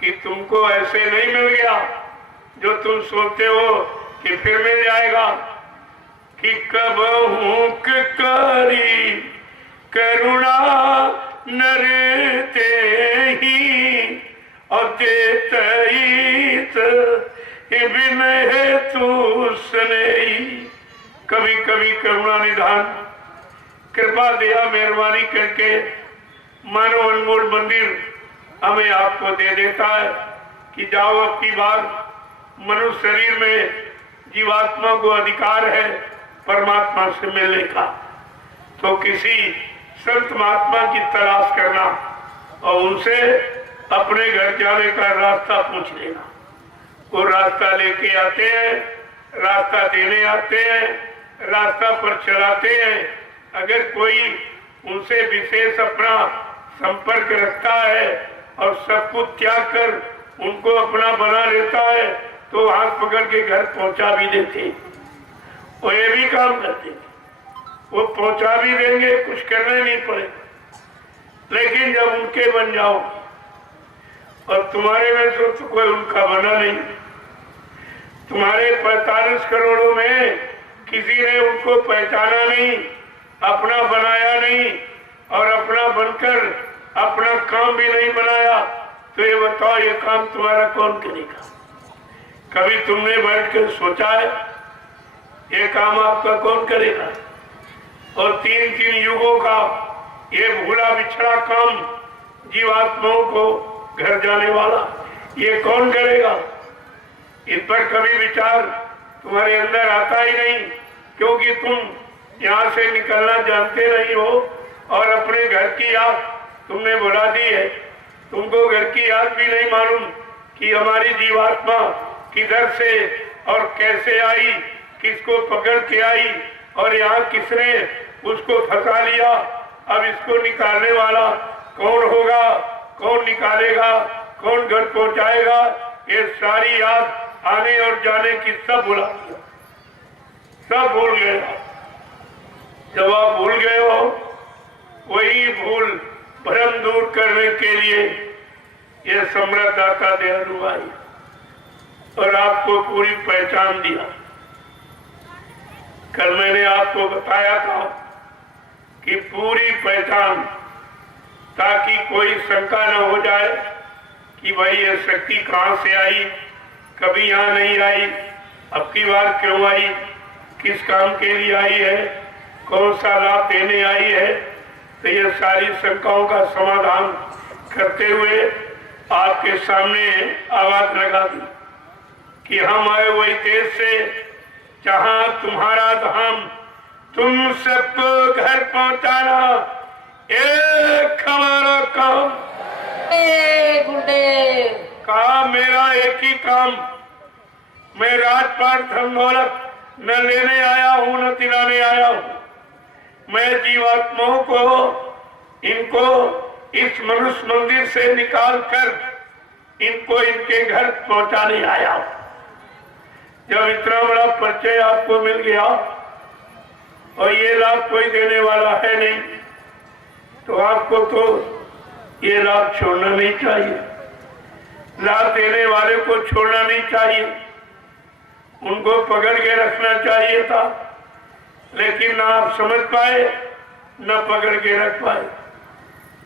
कि तुमको ऐसे नहीं मिल गया जो तुम सोचते हो कि फिर मिल जाएगा, कि कब हूं करी करुणा नर ही और बिन है तू सने। कभी कभी करुणा निधान कृपा दया मेहरबानी करके मानव अनमोल मंदिर हमें आपको दे देता है कि जाओ अब की बार मनुष्य शरीर में जीवात्मा को अधिकार है परमात्मा से मिलने का, तो किसी संत महात्मा की तलाश करना और उनसे अपने घर जाने का रास्ता पूछ लेना। वो रास्ता लेके आते हैं, रास्ता देने आते हैं, रास्ता पर चलाते हैं। अगर कोई उनसे विशेष अपना संपर्क रखता है और सब कुछ त्याग कर उनको अपना बना लेता है, तो हाथ पकड़ के घर पहुंचा भी देते। वो ये भी काम करते, वो पहुंचा भी देंगे, कुछ करने नहीं पड़ेगा। लेकिन जब उनके बन जाओ और तुम्हारे में तो कोई उनका बना नहीं, तुम्हारे 45 करोड़ों में किसी ने उनको पहचाना नहीं, अपना बनाया नहीं और अपना बनकर अपना काम भी नहीं बनाया, तो ये बताओ ये काम तुम्हारा कौन करेगा? कभी तुमने बैठ कर सोचा है ये काम आपका कौन करेगा? और 3-3 युगों का ये भूला बिछड़ा काम जीवात्माओं को घर जाने वाला ये कौन करेगा? इन पर कभी विचार तुम्हारे अंदर आता ही नहीं, क्योंकि तुम यहाँ से निकलना जानते नहीं हो और अपने घर की याद तुमने बुला दी है। तुमको घर की याद भी नहीं मालूम कि हमारी जीवात्मा किधर से और कैसे आई, किसको पकड़ के आई और यहाँ किसने उसको फंसा लिया। अब इसको निकालने वाला कौन होगा, कौन निकालेगा, कौन घर पहुंचाएगा, ये सारी याद आने और जाने की सब भुला दिया, सब भूल गए। जब आप भूल गए हो, वही भूल भ्रम दूर करने के लिए ये सम्राटदाता दयालु आई और आपको पूरी पहचान दिया। कल मैंने आपको बताया था कि पूरी पहचान ताकि कोई शंका न हो जाए कि भाई ये शक्ति कहाँ से आई, कभी यहाँ नहीं आई, अब की बार क्यों आई, किस काम के लिए आई है, कौन सा लाभ देने आई है। तो ये सारी शंकाओं का समाधान करते हुए आपके सामने आवाज लगा दी कि हम आए वही देश से जहां तुम्हारा धाम, तुम सबको घर पहुंचाना एक हमारा काम। गुरुदेव कहा मेरा एक ही काम, मैं राजपाट धन दौलत न लेने आया हूं न दिलाने आया हूं, मैं जीवात्माओं को इनको इस मनुष्य मंदिर से निकाल कर इनको इनके घर पहुंचाने आया हूं। जब इतना बड़ा परिचय आपको मिल गया और ये लाभ कोई देने वाला है नहीं, तो आपको तो ये लाभ छोड़ना नहीं चाहिए, लाभ देने वाले को छोड़ना नहीं चाहिए, उनको पकड़ के रखना चाहिए था। लेकिन ना आप समझ पाए न पकड़ के रख पाए।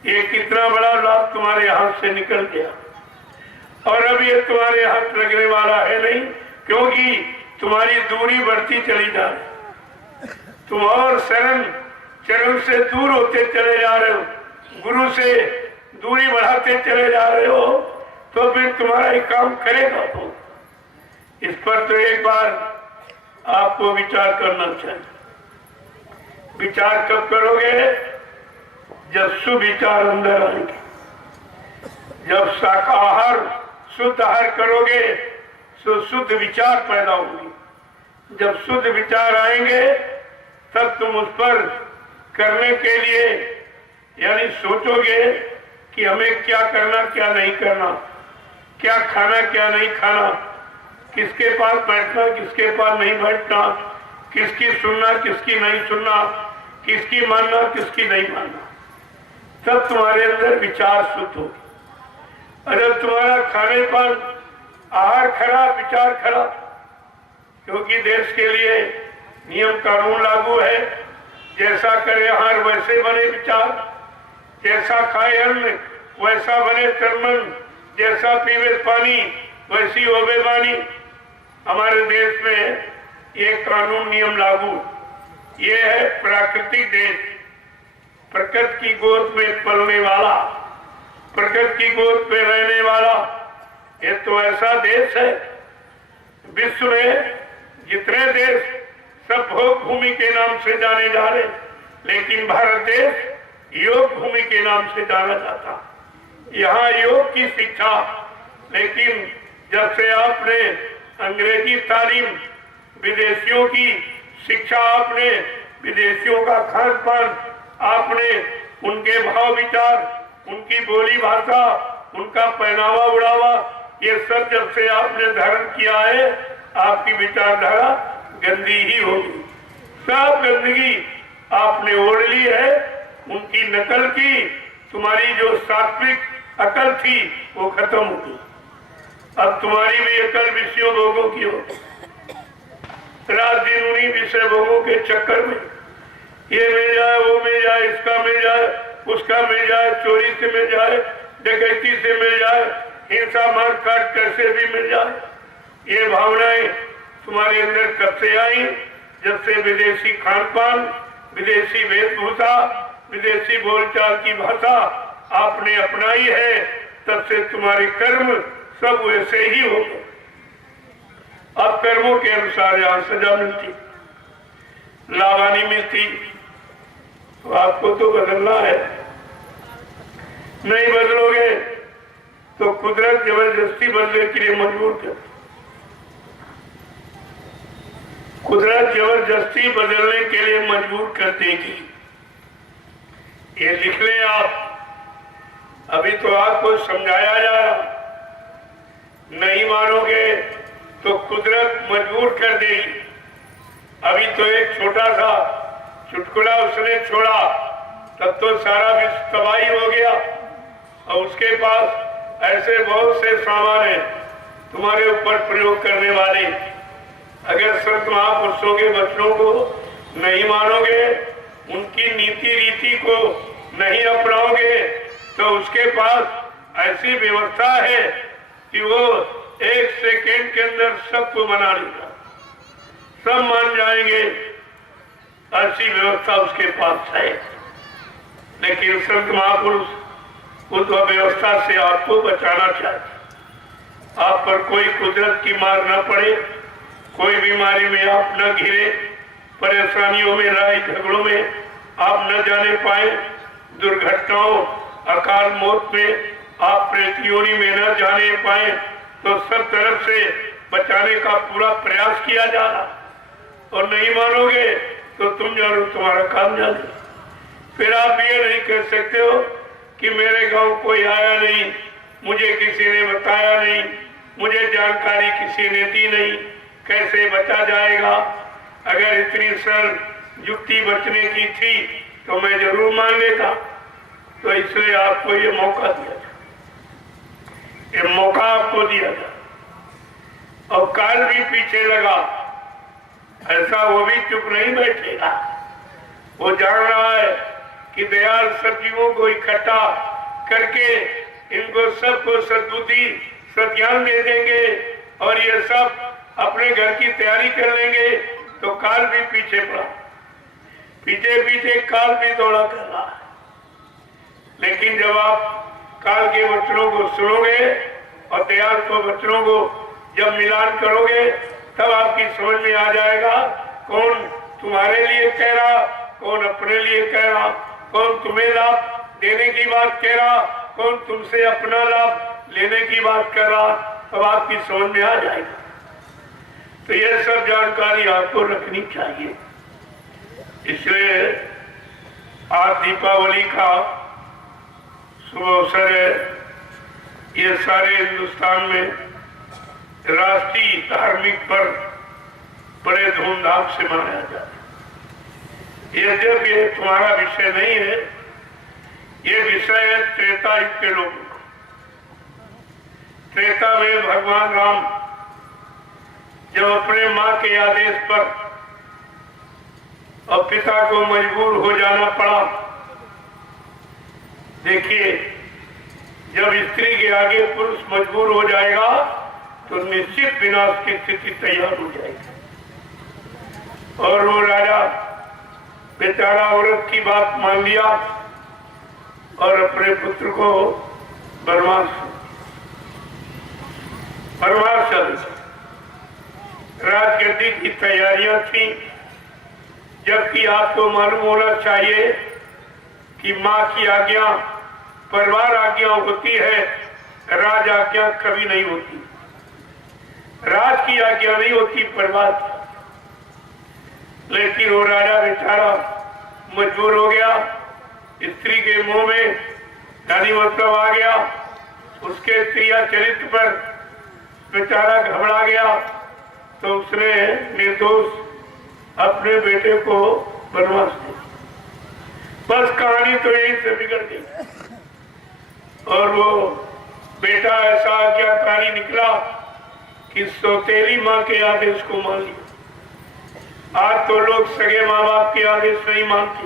ये कितना बड़ा लाभ तुम्हारे हाथ से निकल गया और अब ये तुम्हारे हाथ लगने वाला है नहीं, क्योंकि तुम्हारी दूरी बढ़ती चली जा रही, तुम और चरण से दूर होते चले जा रहे हो, गुरु से दूरी बढ़ाते चले जा रहे हो, तो फिर तुम्हारा एक काम करेगा तो इस पर तो एक बार आपको विचार करना चाहिए। विचार कब करोगे? जब सुविचार अंदर आएंगे, जब शाकाहार शुद्ध आहार करोगे तो शुद्ध विचार पैदा होंगे। जब शुद्ध विचार आएंगे तब तुम उस पर करने के लिए यानी सोचोगे कि हमें क्या करना क्या नहीं करना, क्या खाना क्या नहीं खाना, किसके पास बैठना किसके पास नहीं बैठना, किसकी सुनना किसकी नहीं सुनना, किसकी मानना किसकी नहीं मानना। तब तुम्हारे अंदर विचार शुद्ध हो। अगर तुम्हारा खाने पर आहार खराब विचार खराब, क्योंकि देश के लिए नियम कानून लागू है, जैसा करे आहार वैसे बने विचार, जैसा खाए अन्न वैसा बने तन, जैसा पीवे पानी वैसी होवे वाणी। हमारे देश में ये कानून नियम लागू, ये है प्राकृतिक देश, प्रकृति की गोद में पलने वाला, प्रकृति की गोद में रहने वाला। ये तो ऐसा देश है, विश्व में जितने देश सब भोग भूमि के नाम से जाने जा रहे, लेकिन भारत देश योग भूमि के नाम से जाना जाता। यहाँ योग की शिक्षा, लेकिन जब से आपने अंग्रेजी तालीम, विदेशियों की शिक्षा, आपने विदेशियों का खान पान, आपने उनके भाव विचार, उनकी बोली भाषा, उनका पहनावा उड़ावा, ये सब जब से आपने धारण किया है, आपकी विचारधारा गंदी ही होगी। सब गंदगी आपने ओढ़ ली है, उनकी नकल की, तुम्हारी जो सात्विक अकल थी वो खत्म हो गई। अब तुम्हारी भी अकल विषयों भोगों की होगी। रात दिन उन्हीं विषय भोगों के चक्कर में ये मिल जाए वो मिल जाए, इसका मिल जाए उसका मिल जाए, चोरी से मिल जाए, डकैती से मिल जाए, हिंसा मार काट कैसे भी मिल जाए। ये भावनाएं तुम्हारे अंदर कब से आई? जब से विदेशी खान पान, विदेशी वेशभूषा, विदेशी बोलचाल की भाषा आपने अपनाई है, तब से तुम्हारे कर्म सब वैसे ही हो गए। अब कर्मों के अनुसार यहाँ सजा मिलती, लाभानी मिलती, तो आपको तो बदलना है। नहीं बदलोगे तो कुदरत जबरदस्ती बदलने के लिए मजबूर कर, कुदरत जबरदस्ती बदलने के लिए मजबूर कर देगी। ये लिख लें आप, अभी तो आपको समझाया जा रहा, नहीं मानोगे तो कुदरत मजबूर कर देगी। अभी तो एक छोटा सा चुटकुला उसने छोड़ा, तब तो सारा विश्व तबाही हो गया, और उसके पास ऐसे बहुत से सामान है तुम्हारे ऊपर प्रयोग करने वाले। अगर संत महापुरुषों के वचनों को नहीं मानोगे, उनकी नीति रीति को नहीं अपनाओगे, तो उसके पास ऐसी व्यवस्था है कि वो 1 सेकेंड के अंदर सबको मना लेगा, सब मान जाएंगे, ऐसी व्यवस्था उसके पास है। लेकिन संत महापुरुष उस व्यवस्था से आपको बचाना चाहते, आप पर कोई कुदरत की मार न पड़े, कोई बीमारी में आप न घिरे, परेशानियों में, लड़ाई झगड़ों में आप न जाने पाए, दुर्घटनाओं अकाल मौत में आप प्रेतियोनी में न जाने पाए, तो सब तरफ से बचाने का पूरा प्रयास किया जा रहा। और नहीं मानोगे तो तुम जानो तुम्हारा काम जाने। फिर आप ये नहीं कह सकते हो कि मेरे गांव कोई आया नहीं, मुझे किसी ने बताया नहीं, मुझे जानकारी किसी ने दी नहीं, कैसे बचा जाएगा। अगर इतनी सरल युक्ति बचने की थी तो मैं जरूर मान लेता। तो इसलिए आपको ये मौका दिया था, ये मौका आपको दिया था। और काल भी पीछे लगा, ऐसा वो भी चुप नहीं बैठेगा। वो जान रहा है कि दयाल सब जीवों को इकट्ठा करके इनको सबको सद्बुद्धि सज्ञान दे देंगे और ये सब अपने घर की तैयारी कर लेंगे। तो काल भी पीछे पड़ा, पीछे पीछे काल भी दौड़ा कर रहा है। लेकिन जब आप काल के वचनों को सुनोगे और दयाल को वचनों को जब मिलान करोगे, तब आपकी समझ में आ जाएगा कौन तुम्हारे लिए कह रहा, कौन अपने लिए कह रहा, कौन तुम्हें लाभ देने की बात कह रहा, कौन तुमसे अपना लाभ लेने की बात कर रहा। तब आपकी समझ में आ जाएगा। तो यह सब जानकारी आपको रखनी चाहिए। इसलिए आज दीपावली का शुभ अवसर है। ये सारे हिंदुस्तान में राष्ट्रीय धार्मिक पर्व बड़े धूमधाम से मनाया जाता है। ये जब ये तुम्हारा विषय नहीं है, ये विषय है त्रेता युग के लोगों का। त्रेता में भगवान राम जब अपने मां के आदेश पर और पिता को मजबूर हो जाना पड़ा। देखिए, जब स्त्री के आगे पुरुष मजबूर हो जाएगा तो निश्चित विनाश की स्थिति तैयार हो जाएगी। और वो राजा बेचारा औरत की बात मान लिया और अपने पुत्र को वनवास चल। राजगद्दी की तैयारियां थी, जबकि आपको मालूम होना चाहिए कि मां की आज्ञा परिवार आज्ञा होती है, राज आज्ञा कभी नहीं होती। राज की आज्ञा नहीं होती, परिवार की। लेकिन वो राजा बेचारा मजबूर हो गया, स्त्री के मुंह में यानी मतलब आ गया, उसके क्रिया चरित्र पर बेचारा घबरा गया। तो उसने निर्दोष अपने बेटे को वनवास दिया। बस कहानी तो यहीं से बिगड़ गई। और वो बेटा ऐसा आज्ञाकारी निकला कि सौतेली माँ के आदेश को मान लिया। आज तो लोग सगे माँ बाप के आदेश नहीं मानते,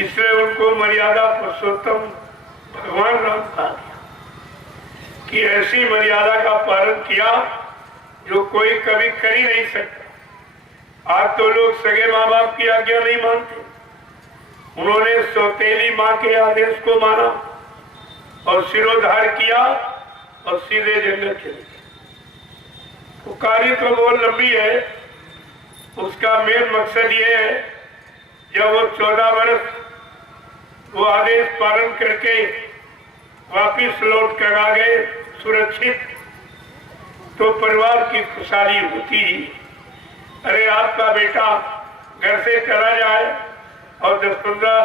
इसलिए उनको मर्यादा पुरुषोत्तम भगवान राम कहा गया कि ऐसी मर्यादा का पालन किया जो कोई कभी कर ही नहीं सकता। आज तो लोग सगे माँ बाप की आज्ञा नहीं मानते, उन्होंने सौतेली माँ के आदेश को माना और सिरोधार किया और सीधे जंगल चले गए। तो कहानी तो बहुत लंबी है, उसका मेन मकसद ये है, जब वो 14 वर्ष वो आदेश पालन करके वापिस लौट कर आ गए सुरक्षित, तो परिवार की खुशहाली होती। अरे आपका बेटा घर से चला जाए और 10-15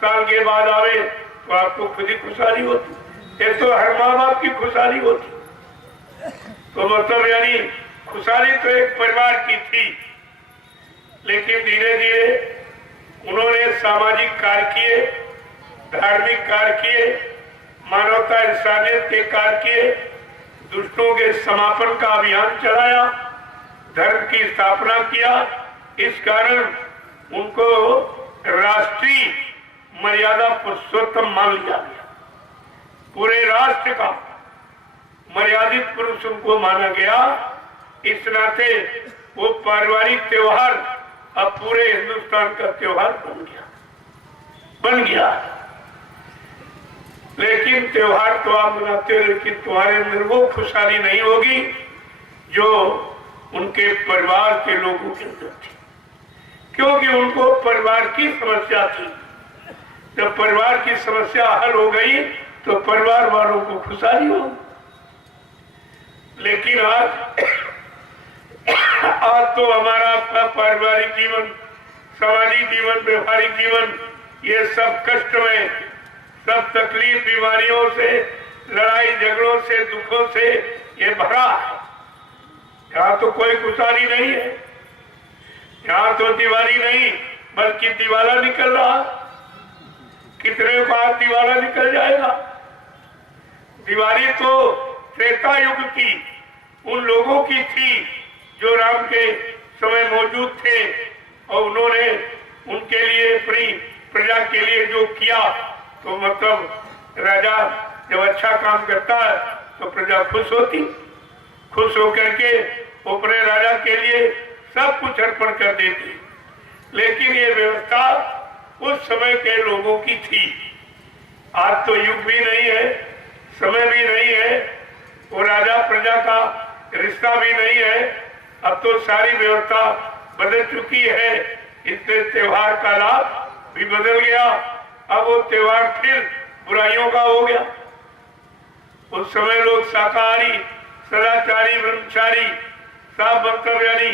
साल के बाद आवे तो आपको खुद ही खुशहाली होती। ये तो हर माँ बाप की खुशहाली होती। तो मतलब यानी खुशहाली तो एक परिवार की थी, लेकिन धीरे धीरे उन्होंने सामाजिक कार्य किए, धार्मिक कार्य किए, मानवता इंसानियत के कार्य किए, दुष्टों के समापन का अभियान चलाया, धर्म की स्थापना किया। इस कारण उनको राष्ट्रीय मर्यादा पुरुषोत्तम मान लिया गया। पूरे राष्ट्र का मर्यादित पुरुष उनको माना गया। इस नाते वो पारिवारिक त्योहार अब पूरे हिंदुस्तान का त्योहार बन गया। लेकिन त्योहार तो आप मनाते हो, लेकिन तुम्हारे अंदर वो खुशहाली नहीं होगी जो उनके परिवार के लोगों के अंदर थी, क्योंकि उनको परिवार की समस्या थी। जब परिवार की समस्या हल हो गई तो परिवार वालों को खुशहाली हो। लेकिन आज तो हमारा अपना पारिवारिक जीवन, सामाजिक जीवन, व्यवहारिक जीवन, ये सब कष्ट में, सब तकलीफ, बीमारियों से, लड़ाई झगड़ों से, दुखों से ये भरा है। यहाँ तो कोई खुशहाली नहीं है, यहाँ तो दिवाली नहीं बल्कि दिवाला निकल रहा। कितने को आज दिवाला निकल जाएगा। दिवाली तो त्रेता युग की उन लोगों की थी जो राम के समय मौजूद थे, और उन्होंने उनके लिए, अपनी प्रजा के लिए जो किया, तो मतलब राजा जब अच्छा काम करता है तो प्रजा खुश होती, खुश होकर के अपने राजा के लिए सब कुछ अर्पण कर देती। लेकिन ये व्यवस्था उस समय के लोगों की थी। आज तो युग भी नहीं है, समय भी नहीं है, वो राजा प्रजा का रिश्ता भी नहीं है। अब तो सारी व्यवस्था बदल चुकी है, इसलिए त्योहार का लाभ भी बदल गया। अब वो त्योहार फिर बुराइयों का हो गया। उस समय लोग शाकाहारी, सदाचारी, ब्रह्मचारी, साफ मतलब यानी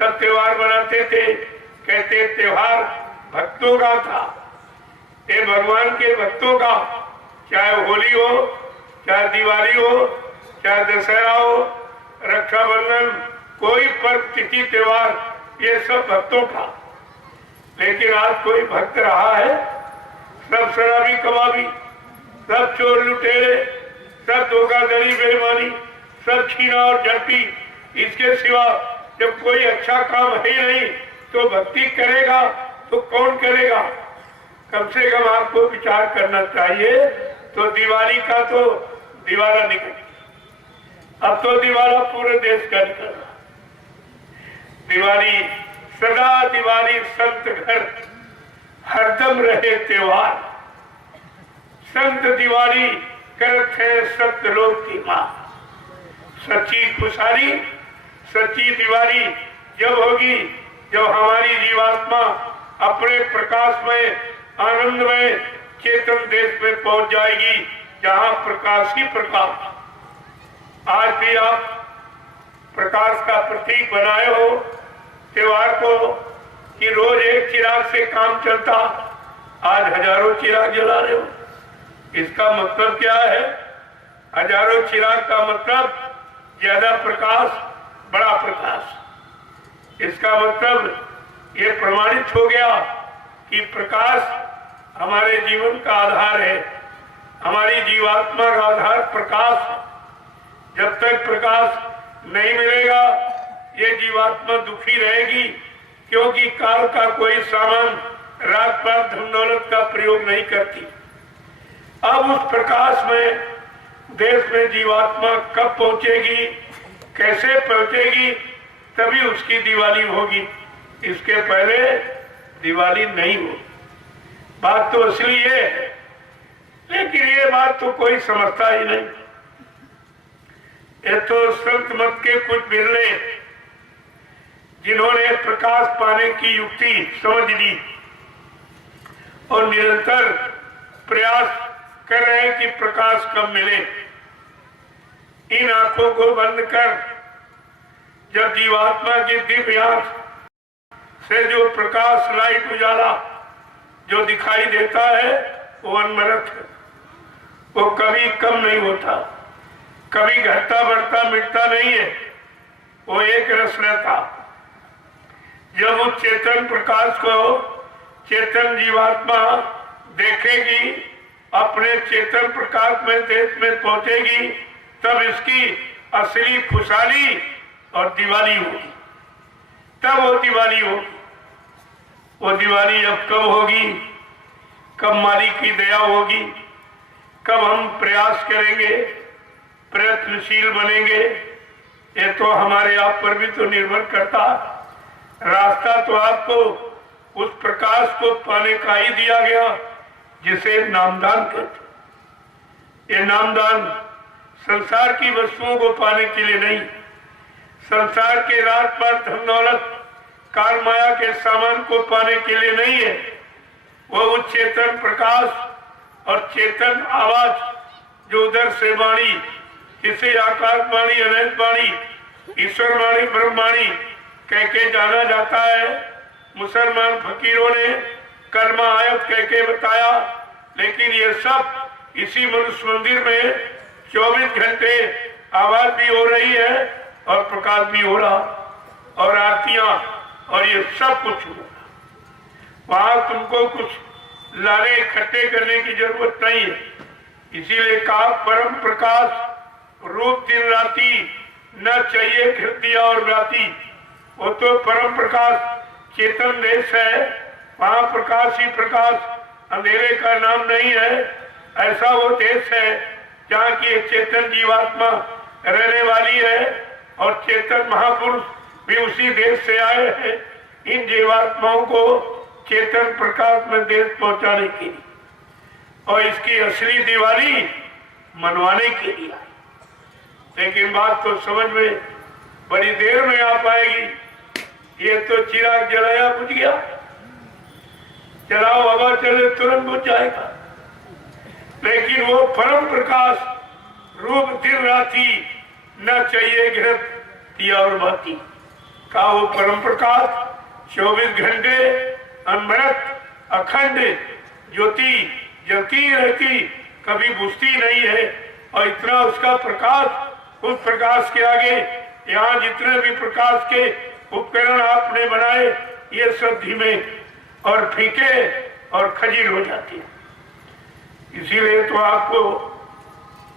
सब त्योहार मनाते थे। कहते त्योहार भक्तों का था, ये भगवान के भक्तों का, चाहे होली हो, चाहे दिवाली हो, चाहे दशहरा हो, रक्षाबंधन, कोई पर्व, तिथि, त्योहार, ये सब भक्तों का। लेकिन आज कोई भक्त रहा है? सब शराबी कबाबी, सब चोर लुटेरे, सब धोखाधड़ी, बेईमानी, सब छीना और झड़पी। इसके सिवा जब कोई अच्छा काम है ही नहीं तो भक्ति करेगा तो कौन करेगा? कम से कम आपको विचार करना चाहिए। तो दिवाली का तो दिवाला निकल, अब तो दिवाला पूरे देश का निकल रहा। दिवाली सदा दिवाली, संत घर हरदम रहे त्योहार। संत दिवाली करत है सत्य लोक की मां। सच्ची खुशहाली, सच्ची दिवाली जब होगी जब हमारी जीवात्मा अपने प्रकाश में, आनंद में, चेतन देश में पहुंच जाएगी, जहां प्रकाश ही प्रकाश। आज भी आप प्रकाश का प्रतीक बनाए हो त्योहार को, कि रोज एक चिराग से काम चलता, आज हजारों चिराग जला रहे हो। इसका मतलब क्या है? हजारों चिराग का मतलब ज्यादा प्रकाश, बड़ा प्रकाश। इसका मतलब ये प्रमाणित हो गया कि प्रकाश हमारे जीवन का आधार है, हमारी जीवात्मा का आधार प्रकाश है। जब तक प्रकाश नहीं मिलेगा ये जीवात्मा दुखी रहेगी, क्योंकि काल का कोई सामान रात पात धन दौलत का प्रयोग नहीं करती। अब उस प्रकाश में देश में जीवात्मा कब पहुंचेगी, कैसे पहुंचेगी, तभी उसकी दिवाली होगी। इसके पहले दिवाली नहीं होगी। बात तो असली है, लेकिन ये बात तो कोई समझता ही नहीं। ये तो संत मत के कुछ बिरले जिन्होंने प्रकाश पाने की युक्ति समझ ली और निरंतर प्रयास कर रहे हैं कि प्रकाश कब मिले। इन आंखों को बंद कर जब जीवात्मा की दिव्य आंख से जो प्रकाश, लाइट, उजाला जो दिखाई देता है वो अनवरत है, वो कभी कम नहीं होता, कभी घटता बढ़ता मिटता नहीं है, वो एक रस रहता। जब उस चेतन प्रकाश को चेतन जीवात्मा देखेगी, अपने चेतन प्रकाश में देश में पहुंचेगी, तब इसकी असली खुशहाली और दिवाली होगी। तब वो दिवाली होगी। वो दिवाली अब कब होगी, कब मालिक की दया होगी, कब हम प्रयास करेंगे, प्रयत्नशील बनेंगे, ये तो हमारे आप पर भी तो निर्भर करता। रास्ता तो आपको उस प्रकाश को पाने का ही दिया गया जिसे नामदान कहते। ये नामदान संसार की वस्तुओं को पाने के लिए नहीं, संसार के रात पात धन दौलत काल माया के सामान को पाने के लिए नहीं है। वो उस चेतन प्रकाश और चेतन आवाज जो उधर से वाणी, जिसे आकाश वाणी, अनंत वाणी, ईश्वर वाणी, ब्रह्मवाणी कह के जाना जाता है। मुसलमान फकीरों ने कलमा आयत कह के बताया, लेकिन ये सब इसी मनुष्य मंदिर में 24 घंटे आवाज भी हो रही है और प्रकाश भी हो रहा और आरतियां और ये सब कुछ हो रहा। वहां तुमको कुछ लाने इकट्ठे करने की जरूरत नहीं है। इसीलिए कहा परम प्रकाश रूप दिन राती न चाहिए खिड़कियां और राती। वो तो परम प्रकाश चेतन देश है, वहां प्रकाश ही प्रकाश, अंधेरे का नाम नहीं है। ऐसा वो देश है जहाँ की चेतन जीवात्मा रहने वाली है और चेतन महापुरुष भी उसी देश से आए हैं इन जीवात्माओं को चेतन प्रकाश में देश पहुंचाने के लिए और इसकी असली दिवाली मनवाने के लिए। लेकिन बात तो समझ में बड़ी देर में आ पाएगी। ये तो चिराग जलाया बुझ गया, जलाओ हवा चले तुरंत बुझ जाएगा। लेकिन वो परम प्रकाश रूप दिन राती न चाहिए घृत दिया और बाती का वो परम प्रकाश 24 घंटे अनवरत अखंड ज्योति जलती रहती, कभी बुझती नहीं है। और इतना उसका प्रकाश, उस प्रकाश के आगे यहाँ जितने भी प्रकाश के उपकरण आपने बनाए ये सब धीमे और फीके और खजील हो जाती है। इसीलिए तो आपको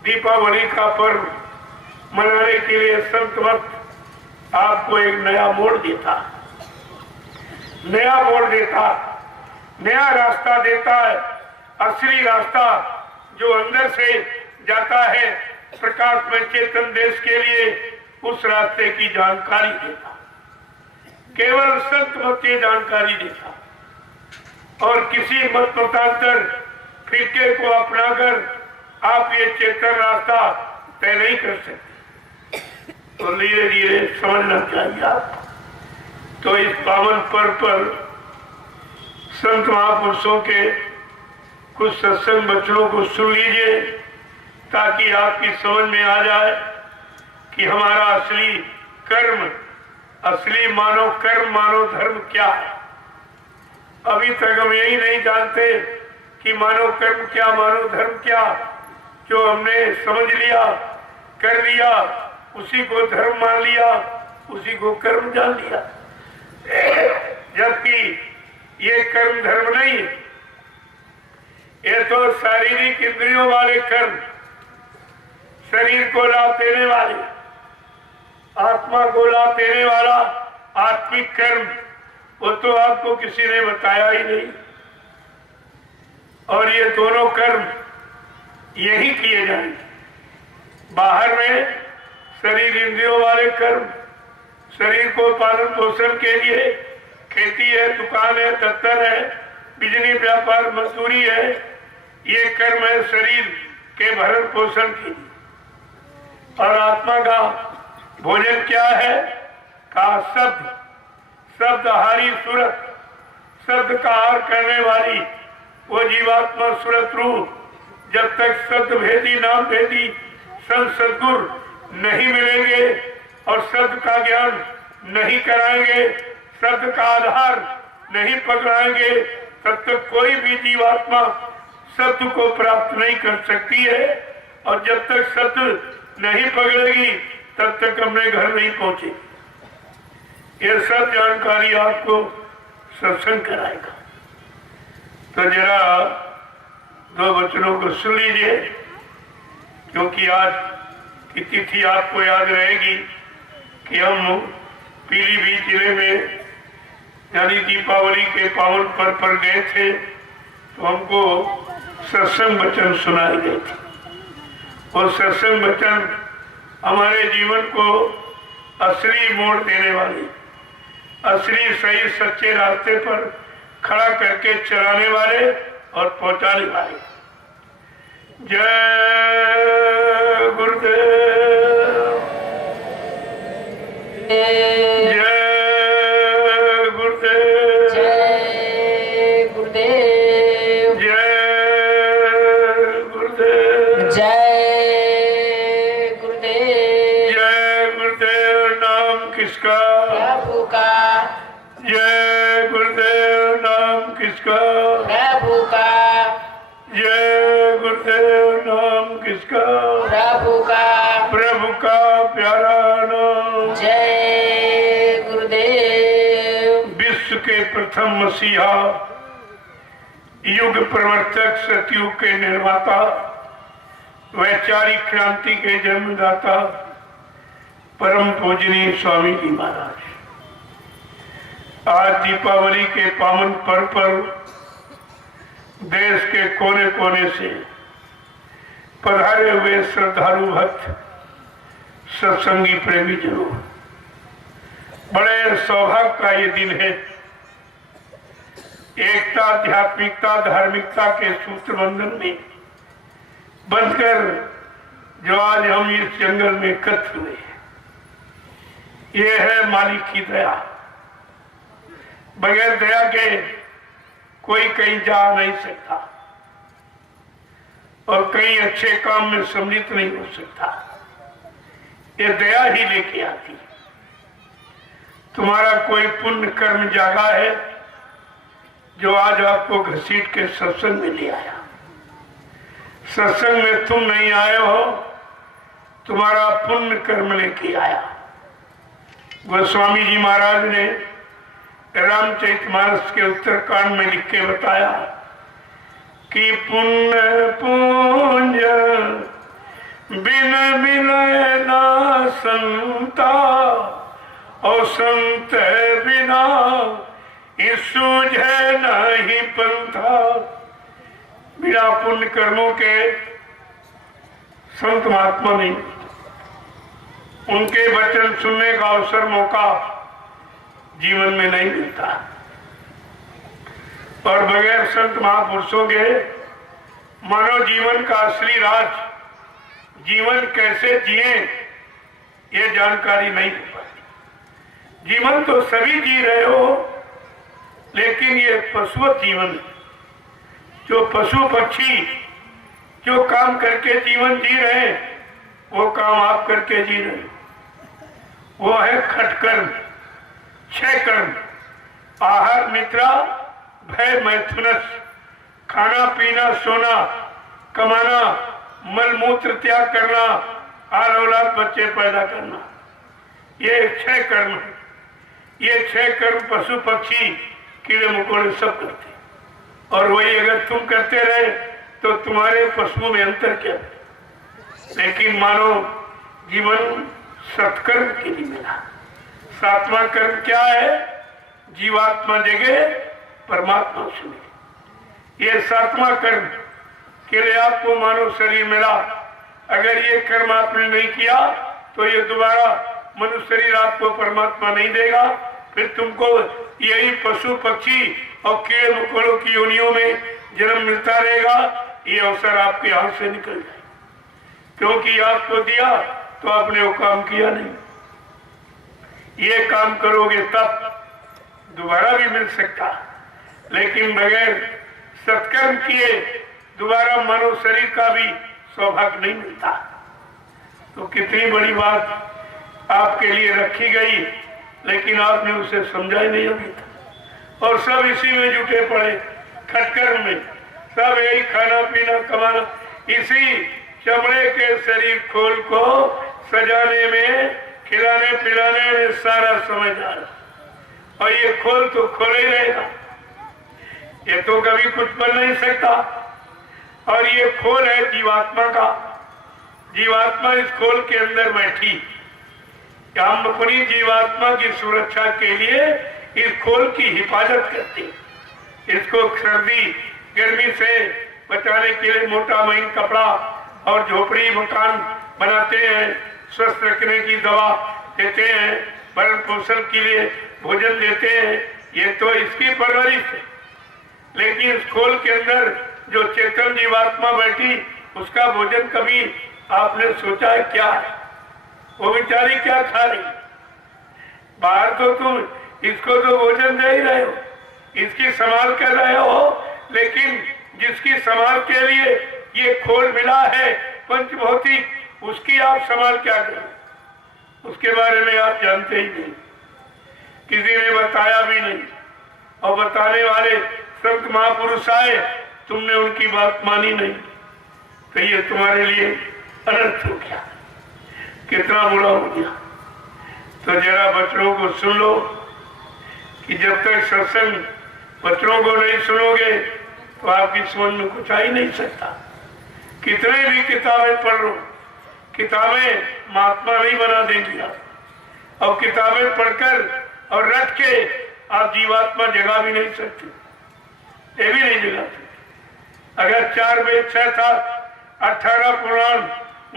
दीपावली का पर्व मनाने के लिए संत वक्त आपको एक नया मोड़ देता, नया मोड़ देता, नया रास्ता देता है। असली रास्ता जो अंदर से जाता है प्रकाश में चेतन देश के लिए, उस रास्ते की जानकारी देता, केवल संत मत की जानकारी देता। और किसी मत मतांतर फिरके को अपनाकर आप ये चेतन रास्ता तय नहीं कर सकते। तो धीरे धीरे समझना चाहिए आप। तो इस पावन पर्व पर संत महापुरुषों के कुछ सत्संग वचनों को सुन लीजिए ताकि आपकी समझ में आ जाए कि हमारा असली कर्म, असली मानव कर्म, मानव धर्म क्या है। अभी तक हम यही नहीं जानते कि मानव कर्म क्या, मानव धर्म क्या। जो हमने समझ लिया, कर लिया, उसी को धर्म मान लिया, उसी को कर्म जान लिया। जबकि ये कर्म धर्म नहीं है, ये तो शारीरिक इंद्रियों वाले कर्म, शरीर को लाभ देने वाले, आत्मा को लाभ देने वाला आत्मिक कर्म, वो तो आपको किसी ने बताया ही नहीं। और ये दोनों कर्म यही किए जाएंगे। बाहर में शरीर इंद्रियों वाले कर्म, शरीर को पालन पोषण के लिए खेती है, दुकान है, दफ्तर है, बिजली, व्यापार, मजदूरी है, ये कर्म है शरीर के भरण पोषण की। और आत्मा का भोजन क्या है? का शब्द, शब्दहारी सूरत, शब्द का आहार करने वाली वो जीवात्मा सूरत रूप। जब तक शब्द भेदी नाम भेदी संत सद्गुरु नहीं मिलेंगे और शब्द का ज्ञान नहीं कराएंगे, शब्द का आधार नहीं पकड़ाएंगे, तब तक कोई भी जीवात्मा शब्द को प्राप्त नहीं कर सकती है। और जब तक शब्द नहीं पकड़ेगी तब तक अपने घर नहीं पहुंचे। यह सब जानकारी आपको सत्संग कराएगा। तो जरा दो वचनों को सुन लीजिए, क्योंकि आज की तिथि आपको याद रहेगी कि हम पीलीभीत जिले में यानी दीपावली के पावन पर्व पर गए थे। तो हमको सत्संग वचन सुनाए गए थे। और सत्संग वचन हमारे जीवन को असली मोड़ देने वाले, असली सही सच्चे रास्ते पर खड़ा करके चलाने वाले और पहुंचाने वाले। जय गुरुदेव, जय गुरुदेव, जय गुरुदेव, जय गुरुदेव, जय गुरुदेव। जय गुरुदेव। नाम किसका? प्रभु का, जय गुरुदेव। नाम किसका? प्रभु का, जय गुरुदेव। नाम किसका? प्रभु का। प्रभु का प्यारा नाम। जय गुरुदेव। विश्व के प्रथम मसीहा, युग प्रवर्तक, सतयुग के निर्माता, वैचारिक क्रांति के जन्मदाता, परम पूजनीय स्वामी जी महाराज, आज दीपावली के पावन पर्व पर देश के कोने कोने से पधारे हुए श्रद्धालु भक्त, सत्संगी प्रेमी जनों, बड़े सौभाग्य का ये दिन है। एकता, आध्यात्मिकता, धार्मिकता के सूत्र बंधन में बंधकर जो आज हम इस जंगल में एकत्र हुए हैं, ये है मालिक की दया। बगैर दया के कोई कहीं जा नहीं सकता और कहीं अच्छे काम में सम्मिलित नहीं हो सकता। ये दया ही लेके आती। तुम्हारा कोई पुण्य कर्म जागा है जो आज आपको घसीट के सत्संग में ले आया। सत्संग में तुम नहीं आए हो, तुम्हारा पुण्य कर्म लेके आया। गोस्वामी जी महाराज ने रामचरितमानस के उत्तरकांड में लिख के बताया कि पुण्य पुंज बिन मिलय ना संता, और संत बिना सूझे नहीं पंथा। बिना पुण्य कर्मों के संत महात्मा नहीं, उनके वचन सुनने का अवसर, मौका जीवन में नहीं मिलता। और बगैर संत महापुरुषों के मानव जीवन का असली राज, जीवन कैसे जिए, ये जानकारी नहीं हो पाती। जीवन तो सभी जी रहे हो, लेकिन ये पशुवत जीवन है। जो पशु पक्षी जो काम करके जीवन जी रहे हैं, वो काम आप करके जी रहे हो। वो है खटकर्म, छह कर्म: आहार निद्रा भय मैथुनस, खाना पीना सोना, कमाना, मल मूत्र त्याग करना, आल औलाद बच्चे पैदा करना। ये छह कर्म है। ये छह कर्म पशु पक्षी कीड़े मकोड़े सब करते, और वही अगर तुम करते रहे तो तुम्हारे पशुओं में अंतर क्या है? लेकिन मानो जीवन सत्कर्म के लिए मिला। सातवां कर्म क्या है? जीवात्मा जगे परमात्मा सुने। ये सातवां कर्म के लिए आपको मानव शरीर मिला। अगर ये कर्म आपने नहीं किया तो ये दोबारा मनुष्य शरीर आपको परमात्मा नहीं देगा। फिर तुमको यही पशु पक्षी और कीड़े मकोड़ों की योनियों में जन्म मिलता रहेगा। ये अवसर आपके हाथ से निकल जाए, क्योंकि आपको दिया तो आपने वो काम किया नहीं। ये काम करोगे तब दोबारा भी मिल सकता, लेकिन बगैर सत्कर्म किए दोबारा मानव शरीर का भी सौभाग्य नहीं मिलता। तो कितनी बड़ी बात आपके लिए रखी गई, लेकिन आपने उसे समझा ही नहीं अभी तक। और सब इसी में जुटे पड़े, खटकर्म में। सब यही खाना पीना कमाना, इसी चमड़े के शरीर खोल को सजाने में, खिलाने पिलाने में सारा समय जा रहा। और ये खोल तो खोल ही रहेगा, ये तो कभी कुछ बन नहीं सकता। और ये खोल है जीवात्मा का। जीवात्मा इस खोल के अंदर बैठी। हम अपनी जीवात्मा की सुरक्षा के लिए इस खोल की हिफाजत करते, इसको सर्दी गर्मी से बचाने के लिए मोटा महीन कपड़ा और झोपड़ी मकान बनाते हैं, स्वस्थ रखने की दवा देते हैं, भरण पोषण के लिए भोजन देते हैं, ये तो इसकी परवरिश है। लेकिन इस खोल के अंदर जो चेतन जीवात्मा बैठी, उसका भोजन कभी आपने सोचा है क्या है? वो बेचारी क्या खा रही? बाहर तो तुम इसको तो भोजन दे ही रहे हो, इसकी संभाल कर रहे हो, लेकिन जिसकी संभाल के लिए ये खोल मिला है पंचभौतिक, उसकी आप संभाल क्या करें? उसके बारे में आप जानते ही नहीं, किसी ने बताया भी नहीं, और बताने वाले संत महापुरुष आए, तुमने उनकी बात मानी नहीं, तो ये तुम्हारे लिए अनर्थ हो गया, कितना बुरा हो गया। तो जरा बच्चों को सुन लो कि जब तक सत्संग बच्चों को नहीं सुनोगे तो आपकी समझ में कुछ आ ही नहीं सकता। कितने भी किताबें पढ़ लो, किताबें महात्मा नहीं बना देंगी आप, और किताबें पढ़कर और रट के आप जीवात्मा जगा भी नहीं सकते, ये भी नहीं जगा सकते। अगर 4 वेद 6 था, 18 पुराण,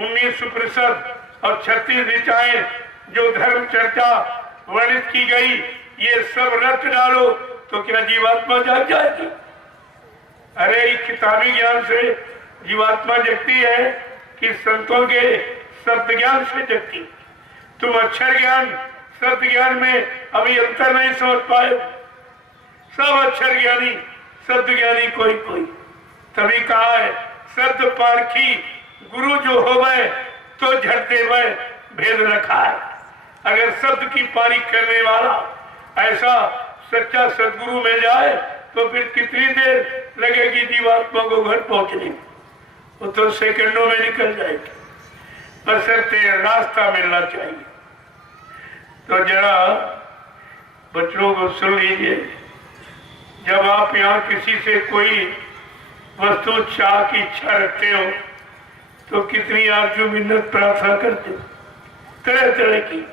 19 उपनिषद और 36 ऋचाएं जो धर्म चर्चा वर्णित की गई, ये सब रट डालो तो क्या जीवात्मा जाग जाएगी? अरे इस किताबी ज्ञान से जीवात्मा जगती है कि संतों के शब्द ज्ञान से जगती? तुम अक्षर ज्ञान शब्द ज्ञान में अभी अंतर नहीं समझ पाए। सब अक्षर ज्ञानी शब्द ज्ञानी कोई कोई, तभी कहा है शब्द पारखी गुरु जो होवे तो झट देवे भेद रखा है। अगर शब्द की पारिख करने वाला ऐसा सच्चा सदगुरु मिल जाए तो फिर कितनी देर लगेगी जीवात्मा को घर पहुंचने में? वो तो सेकंडों में निकल जाएगी, बशर्ते रास्ता मिलना चाहिए। तो जरा बच्चों को सुन लीजिए, जब आप यहाँ किसी से कोई वस्तु चाह की इच्छा रखते हो तो कितनी आरजू मिन्नत प्रार्थना करते हो, तरह तरह की।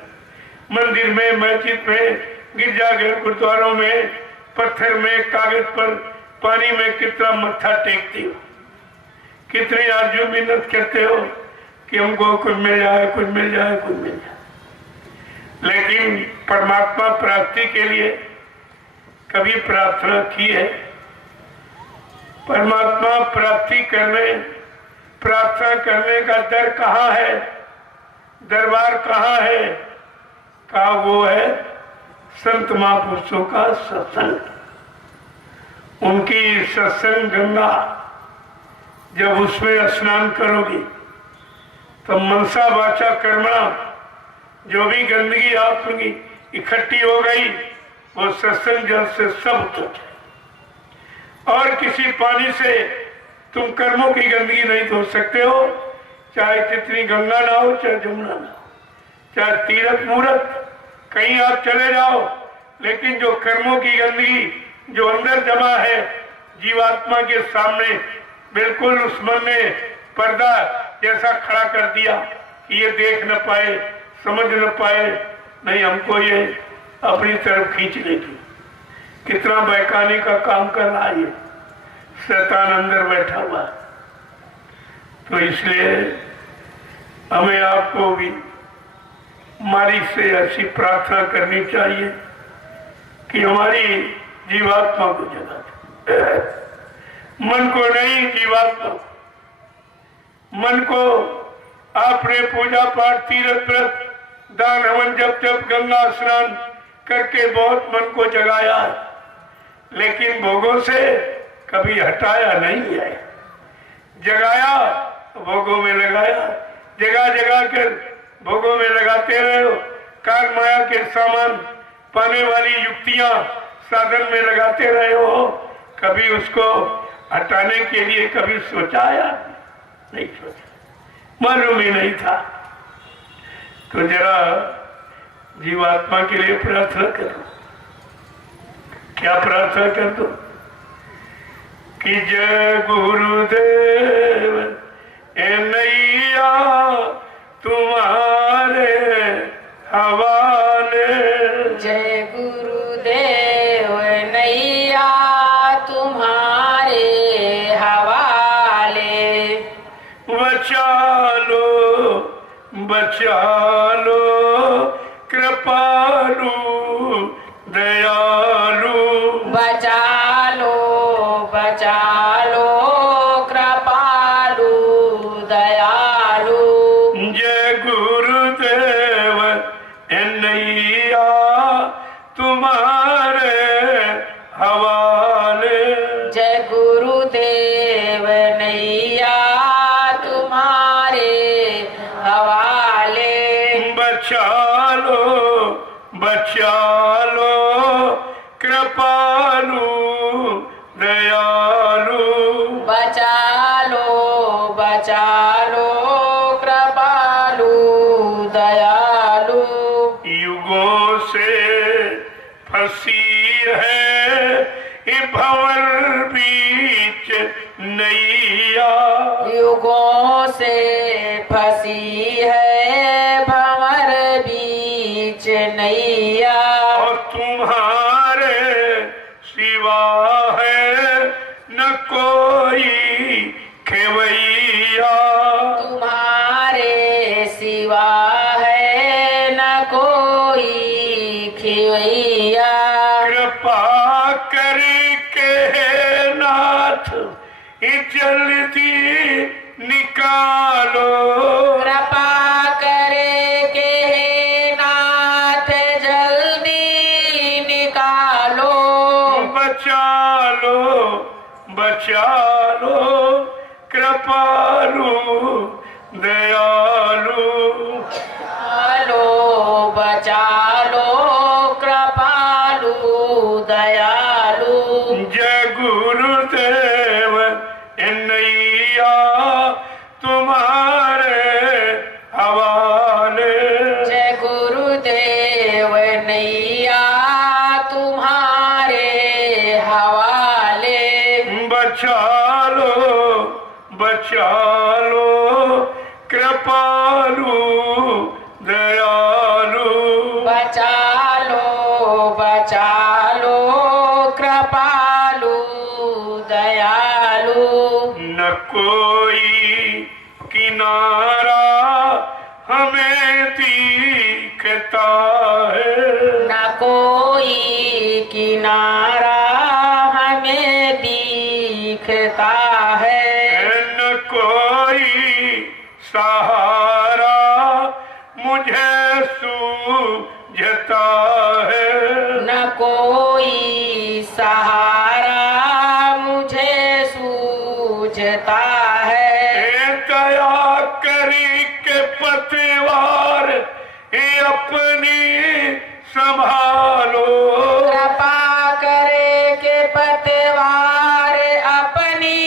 मंदिर में, मस्जिद में, गिरजाघर, गुरुद्वारों में, पत्थर में, कागज पर, पानी में कितना मत्था टेकते हो, कितनी आरजू मिन्नत करते हो कि हमको कुछ मिल जाए, कुछ मिल जाए, कुछ मिल जाए। लेकिन परमात्मा प्राप्ति के लिए कभी प्रार्थना की है? परमात्मा प्राप्ति करने, प्रार्थना करने का दर कहाँ है, दरबार कहाँ है? कहा वो है संत महापुरुषों का सत्संग, उनकी सत्संग गंगा। जब उसमें स्नान करोगी तो मनसा वाचा कर्मणा, जो भी गंदगी आप में इकट्ठी हो गई वो सत्संग जल से सब उतर जाए। और किसी पानी से तुम कर्मों की गंदगी नहीं धो सकते हो, चाहे कितनी गंगा ना हो, चाहे जमुना ना हो, चाहे तीर्थ मूर्त कहीं आप चले जाओ, लेकिन जो कर्मों की गंदगी जो अंदर जमा है जीवात्मा के सामने, बिल्कुल उस मन ने पर्दा जैसा खड़ा कर दिया कि ये देख न पाए, समझ न पाए, नहीं हमको ये अपनी तरफ खींच लेगी। कितना बहकाने का काम कर रहा है ये शैतान अंदर बैठा हुआ है। तो इसलिए हमें आपको भी हमारी से ऐसी प्रार्थना करनी चाहिए कि हमारी जीवात्मा को जगा दे, मन को नहीं, जीवात्मा। मन को आपने पूजा पाठ, तीर्थ व्रत, दान हवन, जब जब गंगा स्नान करके बहुत मन को जगाया, लेकिन भोगों से कभी हटाया नहीं है। जगाया भोगों में लगाया, जगा जगा कर भोगों में लगाते रहे हो। कार माया के सामान पाने वाली युक्तियां साधन में लगाते रहे हो, कभी उसको हटाने के लिए कभी सोचा या नहीं सोचा, मालूम ही नहीं था। तो जरा जीवात्मा के लिए प्रार्थना करो। क्या प्रार्थना कर दो कि जय गुरुदेव नैया तुम्हारे हवाले, जय गुरुदेव नैया तुम्हारे हवाले। तुम्हारे हवाले। जय गुरुदेव नैया तुम्हारे हवाले। बचा लो कृपालु दयालु। बचा लो कृपालु दयालु। युगों से फंसी है ये भंवर बीच नैया। युगों से फंसी है भंवर बीच नैया। और तुम्हारे सिवा है न कोई खेवैया। तुम्हारे सिवा है न कोई खेवैया। कृपा करके नाथ ये जल्दी निकालो। कृपा करके नाथ जल्दी निकालो। बचा लो कृपालु दयालु। बचा लो कृपालु दयालु। जय गुरुदेव नैया तुम्हारे हवाले। जय गुरुदेव नैया तुम्हारे हवाले। बचा लो कृपालु दयालु। बचा लो कृपालु दयालु। न कोई किनारा हमें दिखता है। न कोई किनारा हमें दिखता है। न कोई सहारा मुझे सूझता है। न कोई सहारा मुझे सूझता है। दया करी के पतवार अपनी संभालो। कृपा करे के पतवार अपनी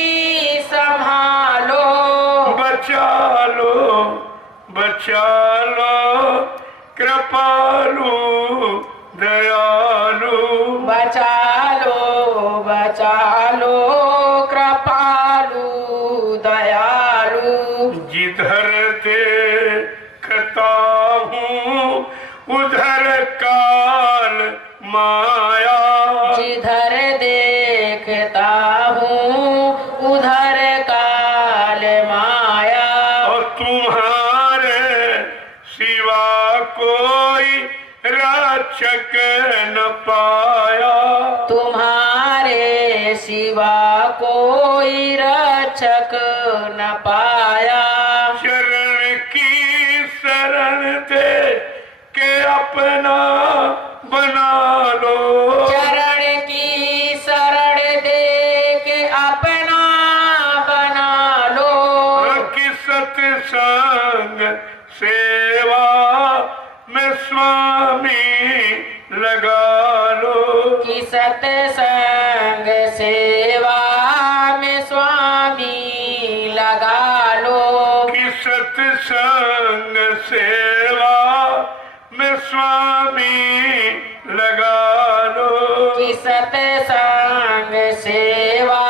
संभालो। बचा लो कृपालु दयालु। बचा लो कृपालु दयालु। जिधर देखता हूँ उधर काल माया। जिधर देखता हूँ उधर काल माया। और तुम्हारे सिवा कोई रक्षक न पाया। तुम्हारे सिवा कोई रक्षक न पाया। शरण की शरण दे के अपना बना लो। चरण की शरण दे के अपना बना लो। कि सत्संग सेवा में स्वामी लगा लो। कि सत्संग सेवा में स्वामी लगा लो। कि सत्संग सेवा में स्वामी लगा लो। कि सत्संग सेवा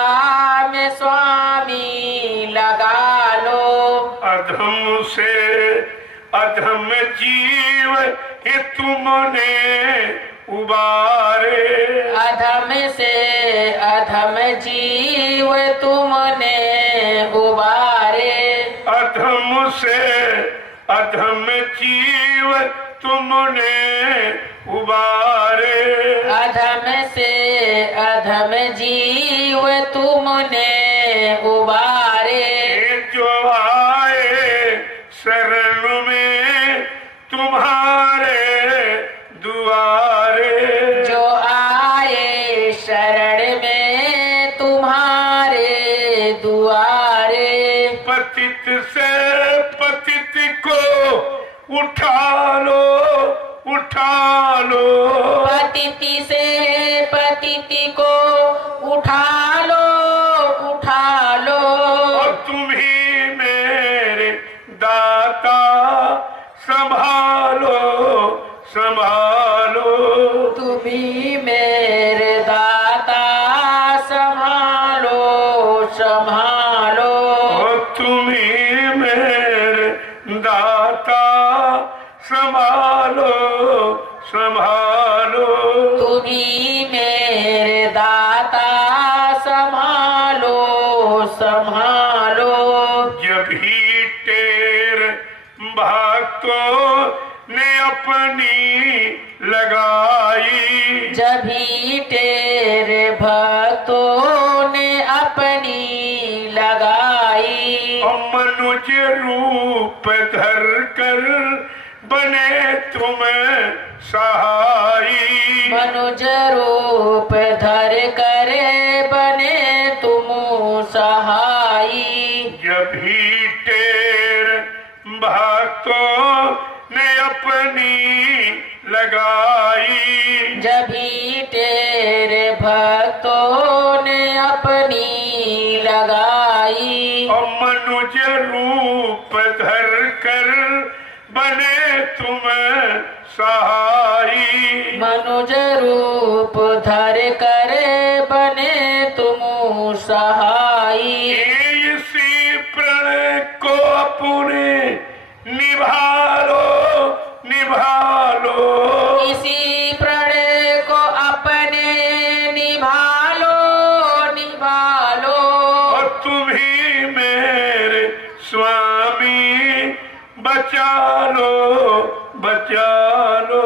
में स्वामी लगा लो। अधम से अधम जीव ये तुमने उबारे। अधम से अधम जीव तुमने उबारे। अधम से अधम जीव तुमने उबारे। अधम से अधम जीव तुमने उबारे। जो आए शरण में तुम्हारे दुआरे। जो उठा लो उठा लो। पतिति से पतिति को उठा लो उठा लो। और तुम ही मेरे दाता संभालो संभालो। तुम्ही मेरे दाता संभालो संभालो। और तुम ही मेरे दाता संभालो संभालो। तुम्ही मेरे दाता संभालो संभालो। जब ही तेरे भक्तों ने अपनी लगाई। जब ही तेरे भक्तों ने अपनी लगाई। और मनुज रूप धर कर बने तुम सहाई। मनुज रूप धर करे बने तुम सहाई। जब ही तेरे भक्तों ने अपनी लगाई। जब ही तेरे भक्तों ने अपनी लगाई। और मनुज रूप धर कर बने तुम सहाई। मनुज रूप धर करे बने तुम सहाई। इसी प्रण को अपने निभालो निभालो। इसी प्रण को अपने निभालो निभालो। और तुम ही मेरे स्वामी बचा लो बचा लो।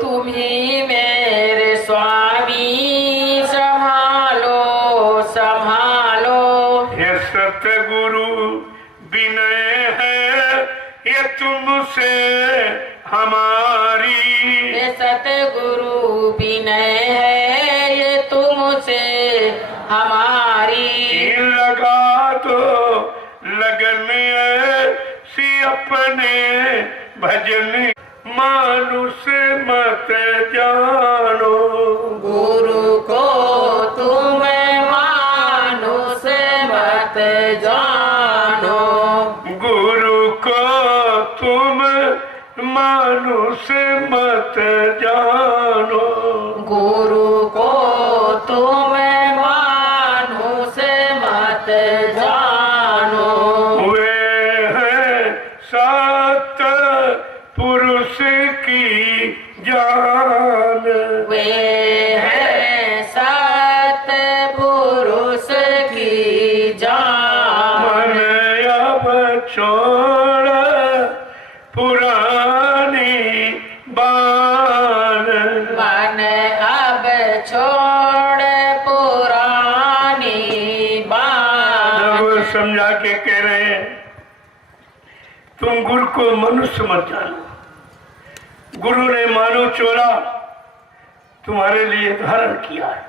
तुम ही मेरे स्वामी संभालो संभालो। ये सतगुरु विनय है ये तुमसे हमारी। ये सतगुरु विनय है ये तुमसे हमारी। लगा दो लगन ऐसी अपने भजन मानुष मत जानो। गुरु को तुम मानुष मत जानो। गुरु को तुम मानुष मत जानो। गुरु को तुम मानुष मत जानो। वे हैं सात पुरुष की जान। वे हैं सात पुरुष की जान। मन अब छोड़ पुरानी बान। मन अब छोड़ पुरानी बात। वो समझा के कह रहे हैं तुम गुरु को मनुष्य मत जानो। गुरु ने मानव चोला तुम्हारे लिए धारण किया है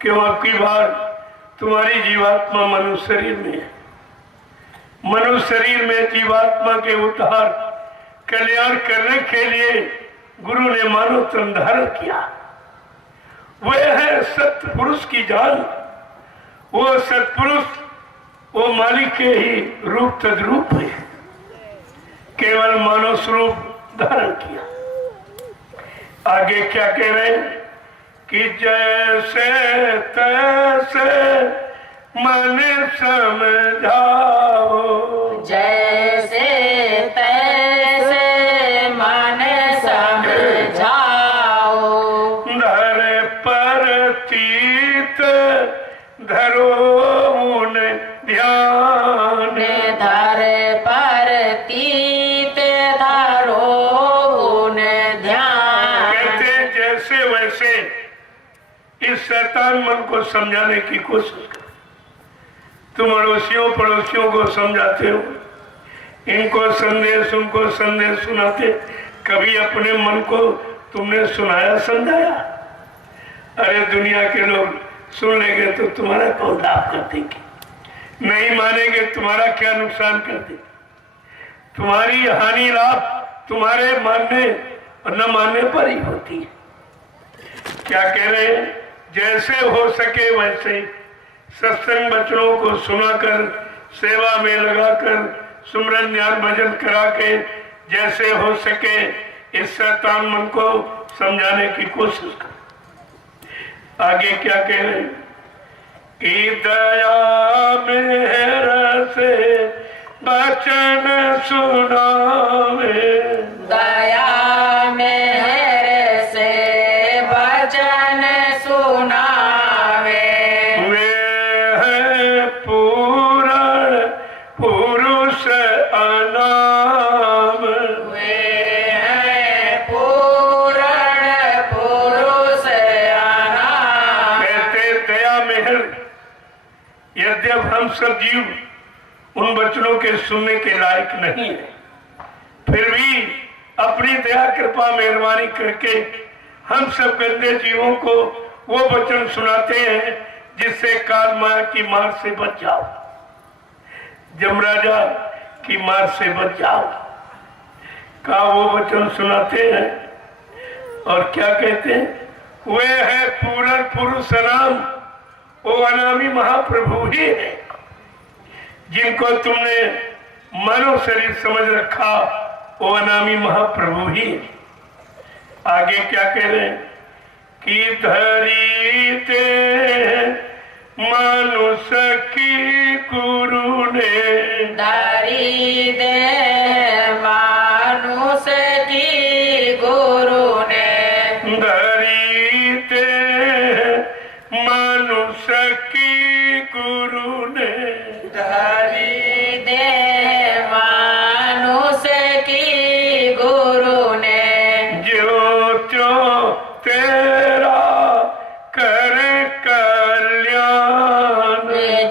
क्यों आपकी बार तुम्हारी जीवात्मा मनुष्य शरीर में है। मनुष्य शरीर में जीवात्मा के उद्धार कल्याण करने के लिए गुरु ने मानव तन धारण किया। वह है सत्पुरुष की जान। वो सत्पुरुष वो मालिक के ही रूप तद्रूप है। केवल मानव स्वरूप धारण किया। आगे क्या कह रहे हैं कि जैसे तैसे मन समझाओ। जैसे तैसे मन समझाओ। धर पर तीत धरो उन ध्यान। धर पर तीत धरो उन ध्यान। कहते जैसे वैसे इस शैतान मन को समझाने की कोशिश कर। तुम अड़ोसियों पड़ोसियों को समझाते हो, इनको संदेश उनको संदेश सुनाते, कभी अपने मन को तुमने सुनाया समझाया? अरे दुनिया के लोग सुन लेंगे तो तुम्हारा कौन लाभ कर देंगे, नहीं मानेंगे तुम्हारा क्या नुकसान कर देंगे। तुम्हारी हानि लाभ तुम्हारे मानने और न मानने पर ही होती है। क्या कह रहे हैं? जैसे हो सके वैसे सत्संग वचनों को सुनाकर, सेवा में लगाकर, सुमरन ज्ञान भजन करा के जैसे हो सके इस शैतान मन को समझाने की कोशिश कर। आगे क्या कह रहे हैं कि दया मेहर से वचन सुनावे, दया मेहर से वचन सुनावे, वे है पूर्ण पुरुष अनाम, वे है पूर्ण पुरुष अनाम। कहते दया मेहर। यद्यप हम सब जीव उन वचनों के सुनने के लायक नहीं है, फिर भी अपनी दया कृपा मेहरबानी करके हम सब गंदे जीवों को वो वचन सुनाते हैं जिससे काल माया की मार से बच जाओ, यमराजा की मार से बच जाओ का वो वचन सुनाते हैं। और क्या कहते हैं? वे है पूर्ण पुरुष अनाम, वो अनामी महाप्रभु ही है जिनको तुमने मानव शरीर समझ रखा, वो अनामी महाप्रभु ही है। आगे क्या कह रहे हैं कि धरी ते मानुष की गुरु ने, धरी दे मानुष की गुरु ने, धरी ते मानुष की गुरु ने, धरी दे मानुष की गुरु ने, जो त्यों तेरा कर कल्याण,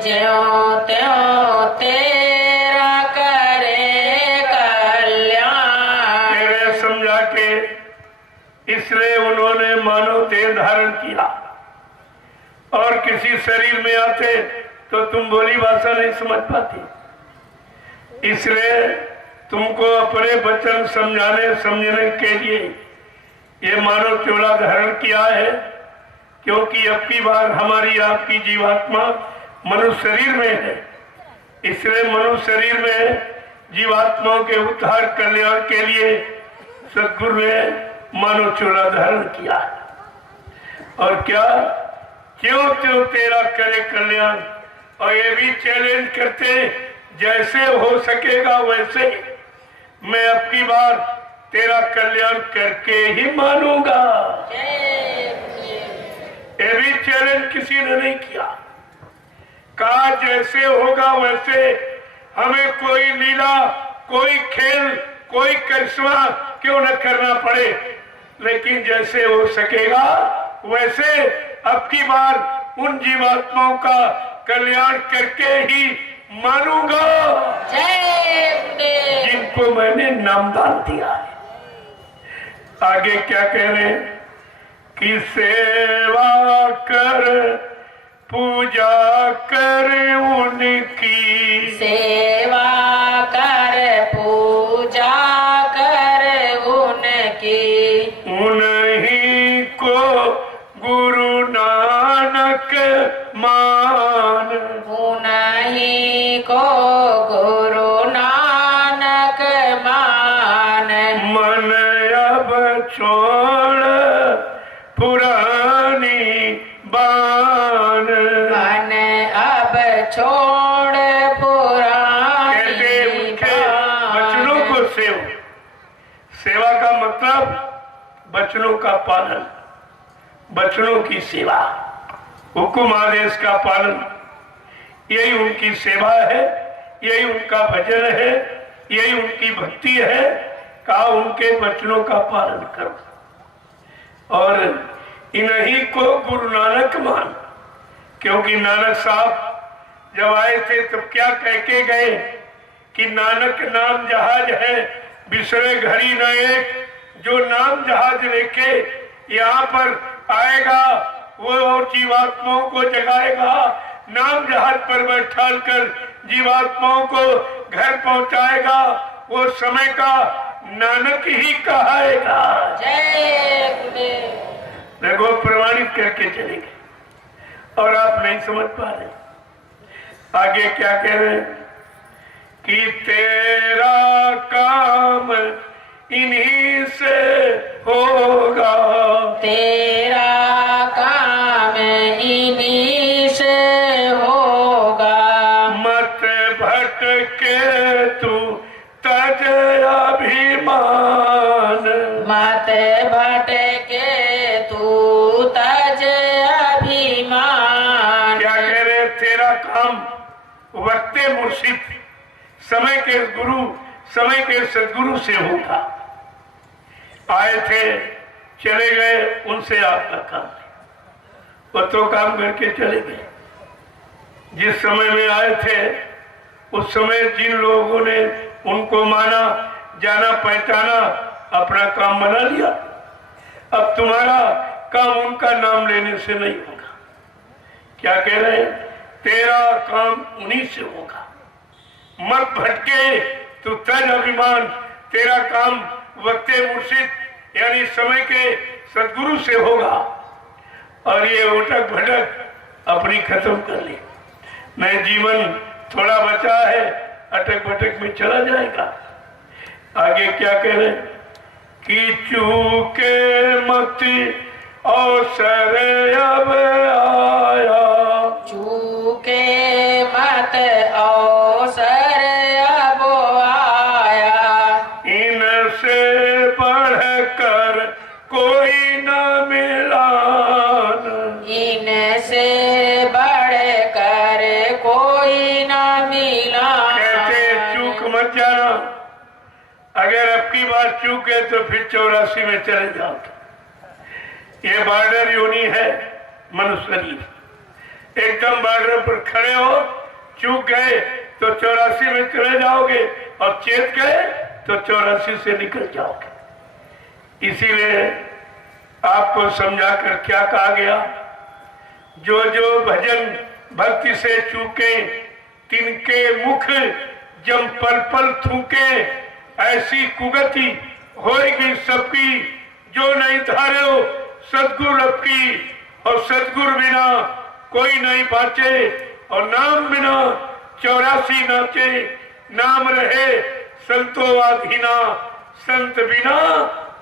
ज्यों त्यों तेरा करे कल्याण। तेरे समझा के इसलिए उन्होंने मानव देह धारण किया, और किसी शरीर में आते तो तुम बोली भाषा नहीं समझ पाती, इसलिए तुमको अपने वचन समझाने समझने के लिए ये मानव चोला धारण किया है। क्योंकि अब की बार हमारी आपकी जीवात्मा मनुष्य शरीर में है, इसलिए मनुष्य शरीर में जीवात्माओं के उद्धार कल्याण के लिए सद्गुरु ने मानव चोला धारण किया है। और क्या? क्यों त्यों तेरा करे कल्याण। और ये भी चैलेंज करते जैसे हो सकेगा वैसे मैं अब की बार तेरा कल्याण करके ही मानूंगा। ये भी चैलेंज किसी ने नहीं किया। कहा जैसे होगा वैसे, हमें कोई लीला, कोई खेल, कोई करिश्मा क्यों न करना पड़े, लेकिन जैसे हो सकेगा वैसे अब की बार उन जीवात्माओं का कल्याण करके ही मानूंगा जिनको मैंने नामदान दिया है। आगे क्या कह रहे हैं कि सेवा कर पूजा कर उनकी, सेवा कर पूजा कर उनकी, उन्हीं को गुरु नानक मान, उन्हीं को गुरु नानक मान। मन अब छोड़ पुरानी बान, मन अब छोड़ पुरानी कहते उनके वचनों को सेव। सेवा का मतलब वचनों का पालन, वचनों की सेवा, हुक्म आदेश का पालन, यही उनकी सेवा है, यही उनका भजन है, यही उनकी भक्ति है। कहा उनके वचनों का पालन करो और इन्हीं को गुरु नानक मान। क्योंकि नानक साहब जब आए थे तब क्या कह के गए कि नानक नाम जहाज है बिसरे घड़ी न एक, जो नाम जहाज लेके यहाँ पर आएगा वो और जीवात्माओं को जगाएगा, नाम जहाज पर बैठाल कर जीवात्माओं को घर पहुंचाएगा। वो समय का नानक ही कहाएगा। जय गुरुदेव। देखो प्रमाणित करके चलेंगे और आप नहीं समझ पा रहे। आगे क्या कह रहे हैं कि तेरा काम इन्हीं से होगा, तेरा काम इन्हीं से होगा। मत भटके तू तज अभिमान, मत भटके तू तज अभिमान। क्या कह रहे? तेरा काम वक्ते मुर्शिद समय के गुरु, समय के सदगुरु से होगा। आए थे चले गए, उनसे आपका काम नहीं। वो तो काम करके चले गए। जिस समय में आए थे उस समय जिन लोगों ने उनको माना, जाना, पहचाना, अपना काम बना लिया। अब तुम्हारा काम उनका नाम लेने से नहीं होगा। क्या कह रहे हैं? तेरा काम उन्हीं से होगा। मत भटके तू तज अभिमान। तेरा काम वक्ते मुर्शिद यानी समय के सदगुरु से होगा। और ये उठक भटक अपनी खत्म कर ली। मैं जीवन थोड़ा बचा है, अटक भटक में चला जाएगा। आगे क्या कह रहे कि चूके मत अवसर अब आया, चूके मत अवसर अब आया। इनसे बढ़कर कोई न मिलान, इनसे बढ़कर कोई न मिला। कहते चूक मत जाना। अगर अब की बार चूके तो फिर 84 में चले जाओ। ये बॉर्डर यूनी है मनुष्य शरीर। एकदम बॉर्डर पर खड़े हो, चूक गए तो 84 में चले जाओगे और चेत गए तो 84 से निकल जाओगे। इसीलिए आपको समझाकर क्या कहा गया? जो जो भजन भक्ति से चूके तिनके मुख जम पल पल थूके, ऐसी कुगति होएगी सबकी जो नहीं धारे हो सदगुरु अपकी। और सदगुरु बिना कोई नहीं बाँचे और नाम बिना 84 नाचे। नाम रहे संतोवाधीना, संत बिना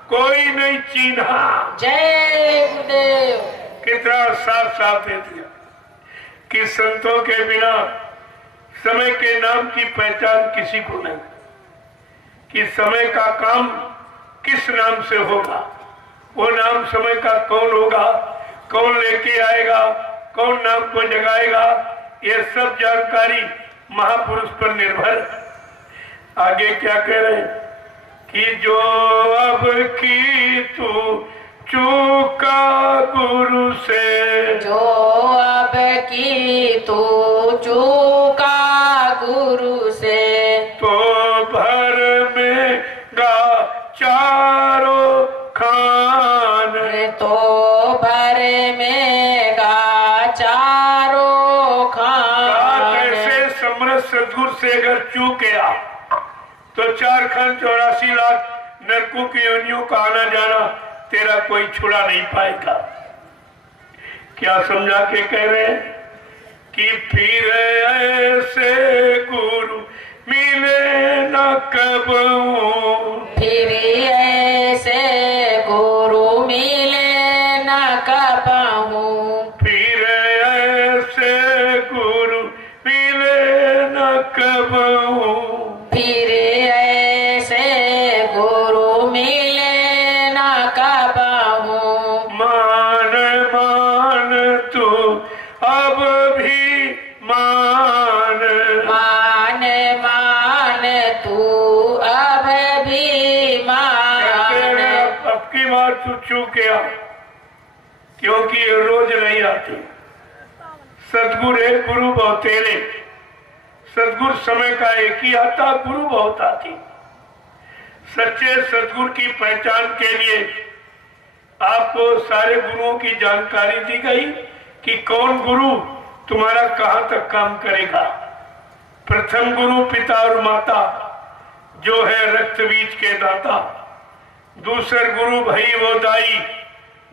कोई नहीं चीन्हा। जय गुरुदेव। कितना साफ साफ दे दिया कि संतों के बिना समय के नाम की पहचान किसी को नहीं। कि समय का काम किस नाम से होगा, वो नाम समय का कौन होगा, कौन लेके आएगा, कौन नाम को जगाएगा, ये सब जानकारी महापुरुष पर निर्भर है। आगे क्या कह रहे हैं कि जो अब की तू चूका गुरु से, जो अब की तू चूका गुरु से, तो भर में गा चारों खान, तो भर में गा चारों खान। ऐसे समरस सदगुरु से अगर चूक गया तो 4 खान 84 लाख नरकों की योनियों का आना जाना तेरा कोई छुड़ा नहीं पाएगा। क्या समझा के कह रहे हैं कि फिर ऐसे गुरु मिले न कबू, फिर ऐसे गुरु मिले न कबहू, फिर ऐसे गुरु मिले न कबू, फिर ऐसे गुरु मिले न कबहू। मान मान तू अब भी मान, मान मान तू अब भी मान। अब की बार तू चूक गया क्योंकि ये रोज नहीं आती। सदगुरु एक, गुरु बहुतेरे। सदगुरु समय का एक ही आता, गुरु बहुत आती। सच्चे सदगुरु की पहचान के लिए आपको सारे गुरुओं की जानकारी दी गई कि कौन गुरु तुम्हारा कहां तक काम करेगा। प्रथम गुरु पिता और माता, जो है रक्त बीज के दाता। दूसर गुरु भई वो दाई,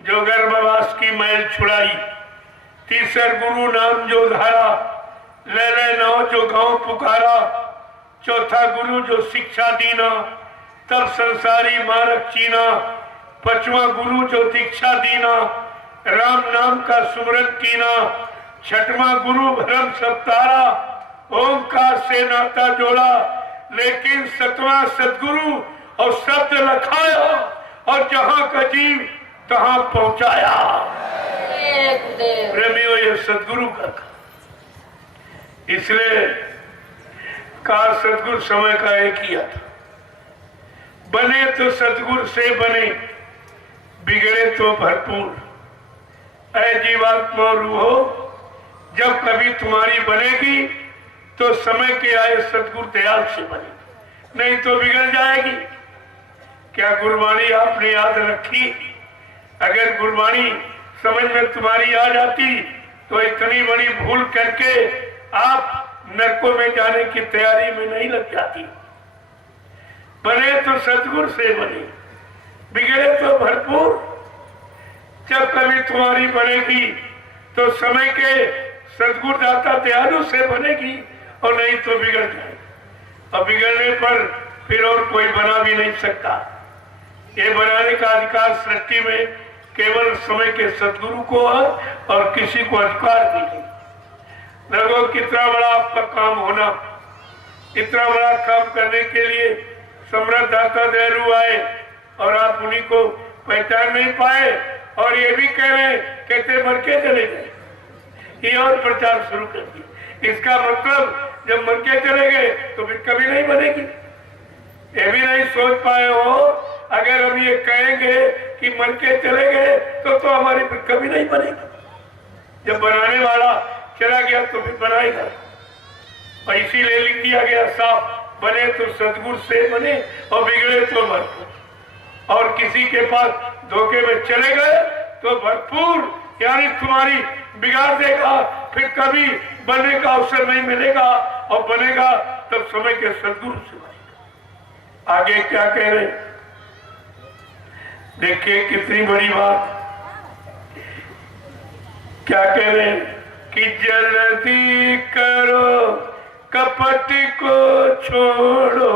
जो गर्भवास की मैल छुड़ाई। तीसर गुरु नाम जो धारा, ले नाव जो गांव पुकारा। चौथा गुरु जो शिक्षा दीना, तब संसारी मारक चीना। पांचवा गुरु जो दीक्षा दीना, राम नाम का सुमरन कीना। छठवां गुरु भरम सब तारा, ओंकार से नाता जोड़ा। लेकिन सतवां सतगुरु और शब्द लखाया, और जहां का जीव तहां पहुंचाया। प्रेमियों, ये सतगुरु का काम। इसलिए कहा सतगुरु समय का एक किया था। बने तो सतगुरु से बने, बिगड़े तो भरपूर। ऐ जीवात्मा रूहो, जब कभी तुम्हारी बनेगी तो समय के आए सतगुरु दयाल से बनेगी, नहीं तो बिगड़ जाएगी। क्या गुरबाणी आपने याद रखी? अगर गुरबाणी समझ में तुम्हारी आ जाती तो इतनी बड़ी भूल करके आप नरकों में जाने की तैयारी में नहीं लग जाती। बने तो सतगुरु से बने, बिगड़े तो भरपूर। जब कभी तुम्हारी बनेगी तो समय के सतगुरु दाता दयालु से बनेगी, और नहीं तो बिगड़ जाएगी। और बिगड़ने पर फिर और कोई बना भी नहीं सकता। ये बनाने का अधिकार सृष्टि में केवल समय के सतगुरु को है, और किसी को अधिकार भी नहीं। देखो कितना बड़ा आपका काम होना। इतना बड़ा काम करने के लिए सम्राट दाता दयालु आए, और आप उन्हीं को पहचान नहीं पाए, और ये भी कह रहे कहते मर के चले गए। ये और प्रचार शुरू कर दिया। इसका मतलब जब मर के चले गए तो फिर कभी नहीं बनेगी। ये भी नहीं सोच पाए हो, अगर हम ये कहेंगे कि मर के चले गए तो हमारी फिर कभी नहीं बनेगी। जब बनाने वाला चला गया तो फिर बनाएगा। और इसीलिए लिख दिया गया साफ, बने तो सतगुरु से बने, और बिगड़े तो भरपूर। और किसी के पास धोखे में चले गए तो भरपूर, यानी तुम्हारी बिगाड़ देगा, फिर कभी बनने का अवसर नहीं मिलेगा। और बनेगा तब समय के सतगुरु से बनेगा। आगे क्या कह रहे, देखिए कितनी बड़ी बात। क्या कह रहे कि जल्दी करो कपट को छोड़ो,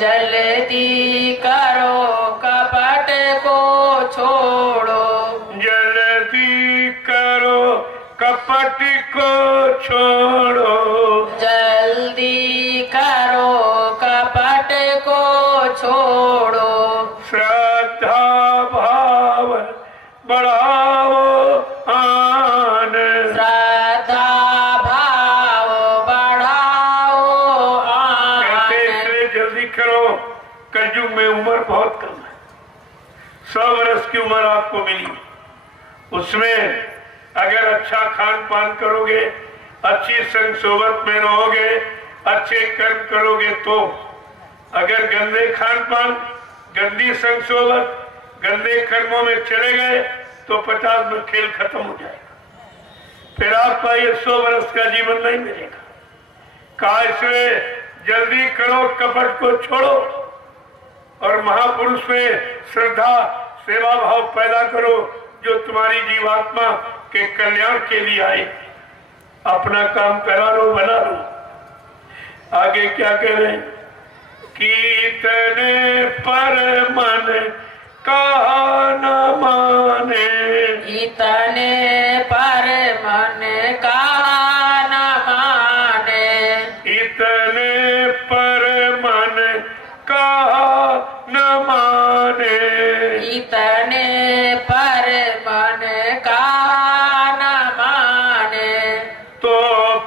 जल्दी करो कपट को छोड़ो, जल्दी करो कपट को छोड़ो, जल्दी करो कपट को छोड़ो। श्रद्धा भाव बढ़ाओ आन, श्रद्धा भाव बढ़ाओ आन। कहते इसलिए जल्दी करो, कलयुग में उम्र बहुत कम है। 100 वर्ष की उम्र आपको मिली, उसमें अगर अच्छा खान पान करोगे, अच्छी संग सोबत में रहोगे, अच्छे कर्म करोगे तो। अगर गंदे खान पान, गंदी संग सोबत, गंदे कर्मों में चले गए तो 50 में खेल खत्म हो जाएगा। फिर आपका ये 100 वर्ष का जीवन नहीं मिलेगा। कहा इसलिए जल्दी करो कपट को छोड़ो, और महापुरुष में श्रद्धा सेवा भाव पैदा करो, जो तुम्हारी जीवात्मा के कल्याण के लिए आए। अपना काम करा लो, बना लो। आगे क्या कह रहे हैं, कीर्तने पर मन कहा न माने, इतने पर मन कहा न माने, इतने पर मन कहा न माने, इतने पर मन कहा न माने। तो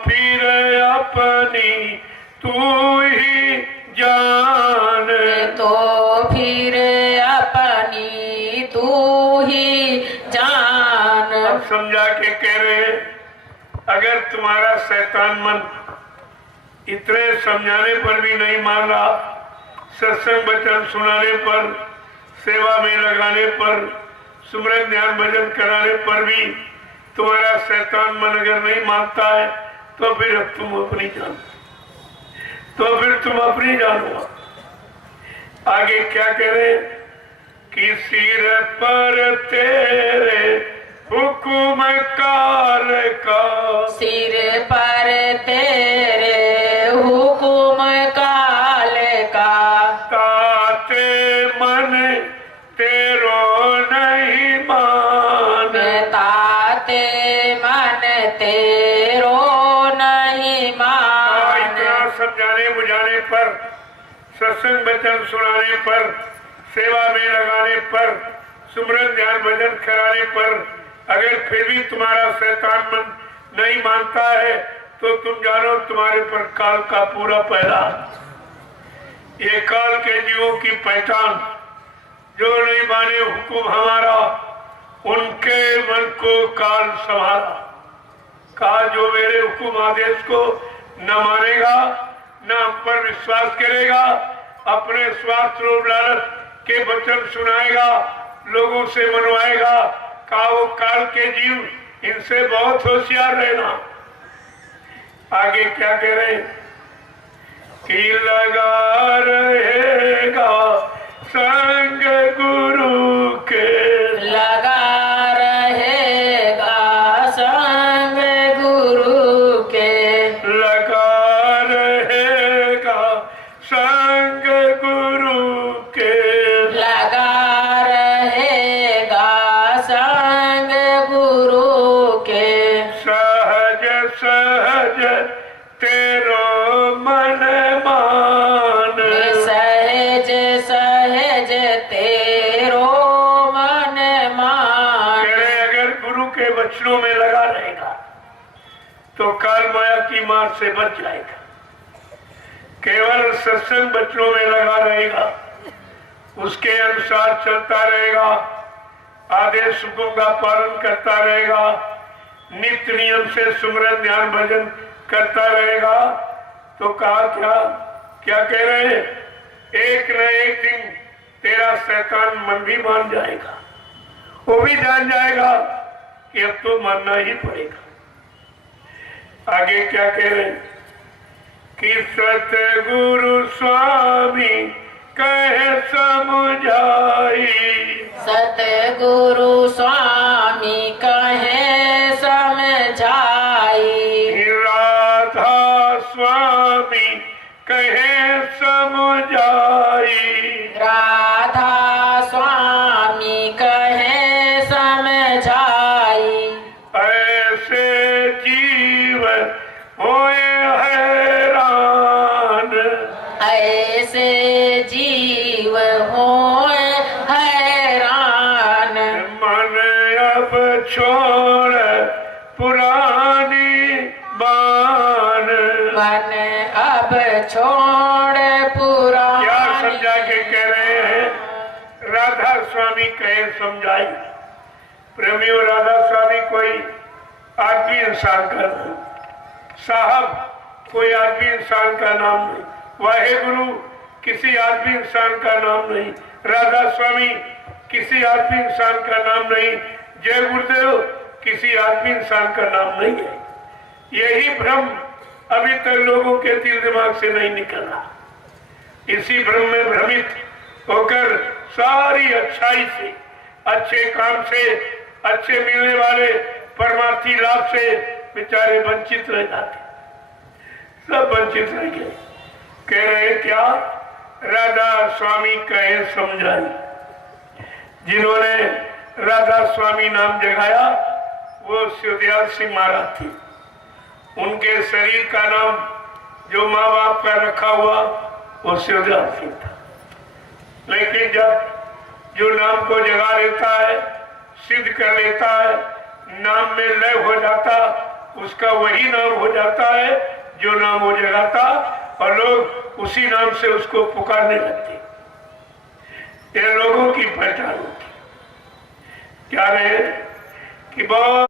फिर अपनी तू ही जान, तो फिर अपनी तू ही जान। अब समझा के कह रहे, अगर तुम्हारा शैतान मन इतने समझाने पर भी नहीं मान रहा, सत्संग वचन सुनाने पर, सेवा में लगाने पर, सुमरन ध्यान भजन कराने पर भी तुम्हारा शैतान मन अगर नहीं मानता है, तो फिर अब तुम अपनी जान, तो फिर तुम अपनी जानो। आगे क्या कह रहे कि सिर पर तेरे हुकुम काल का, सिर पर तेरे हुकुम काल का, ताते मन तेरो नहीं मान, ताते मन तेरो नहीं मान। इतना समझाने बुझाने पर, सत्संग वचन सुनाने पर, सेवा में लगाने पर, सुमरन ध्यान भजन कराने पर अगर फिर भी तुम्हारा शैतान मन नहीं मानता है तो तुम जानो तुम्हारे पर काल का पूरा पहरा। ये काल के जीवों की पहचान, जो नहीं माने हुकुम हमारा, उनके मन को काल संभाला। कहा जो मेरे हुकुम आदेश को न मानेगा, न हम पर विश्वास करेगा, अपने स्वार्थ लोभ लालच के वचन सुनाएगा, लोगों से मनवाएगा, कहा वो काल के जीव, इनसे बहुत होशियार रहना। आगे क्या कह रहे कि लगा रहेगा संग गुरु के, लगा रहेगा संग गुरु के, लगा रहेगा संग गुरु के, लगा रहेगा संग गुरु के, सहज सहज तेरो मन मान, सहज सहज तेरो मन मान। कह रहे अगर गुरु के वचनों में लगा रहेगा तो काल माया की मार से बच जाएगा। केवल सत्संग वचनों में लगा रहेगा, उसके अनुसार चलता रहेगा, आदेश हुकुम का पालन करता रहेगा, नित्य नियम से सुमरन ध्यान भजन करता रहेगा, तो कहा क्या क्या कह रहे हैं, एक न एक दिन तेरा शैतान मन भी मान जाएगा, वो भी जान जाएगा कि अब तो मानना ही पड़ेगा। आगे क्या कह रहे हैं कि सतगुरु स्वामी कहे समझाई, सतगुरु स्वामी कहे समझाई, राधा स्वामी कहे समझाई, राधा स्वामी कहे समझाई, ऐसे जीव होए हैरान, ऐसे जीव होए हैरान, मन अब छोड़ पुरानी बान। मन अब छोड़ पुरानी। क्या समझा के कह रहे हैं, राधा स्वामी कहे समझाई। प्रेमियों, राधा स्वामी कोई आदमी इंसान का नाम, साहब कोई आदमी इंसान का नाम नहीं, वाहेगुरु किसी आदमी इंसान का नाम नहीं, राधा स्वामी किसी आदमी इंसान का नाम नहीं, जय गुरुदेव किसी आदमी इंसान का नाम नहीं है। यही भ्रम अभी तक लोगों के दिल दिमाग से नहीं निकला। इसी भ्रम में भ्रमित होकर सारी अच्छाई से, अच्छे काम से, अच्छे मिलने वाले परमार्थी लाभ से बेचारे वंचित रह जाते, सब वंचित रह गए। कह रहे क्या, राधा स्वामी कहे समझाई। जिन्होंने राधा स्वामी नाम जगाया वो शिवदयाल सिंह महाराज थे। उनके शरीर का नाम जो माँ बाप का रखा हुआ वो शिवदयाल सिंह था। लेकिन जब जो नाम को जगा लेता है, सिद्ध कर लेता है, नाम में लय हो जाता, उसका वही नाम हो जाता है जो नाम वो जगाता, और लोग उसी नाम से उसको पुकारने लगते। ये लोगों की पहचान होती। क्या रहे कि बहुत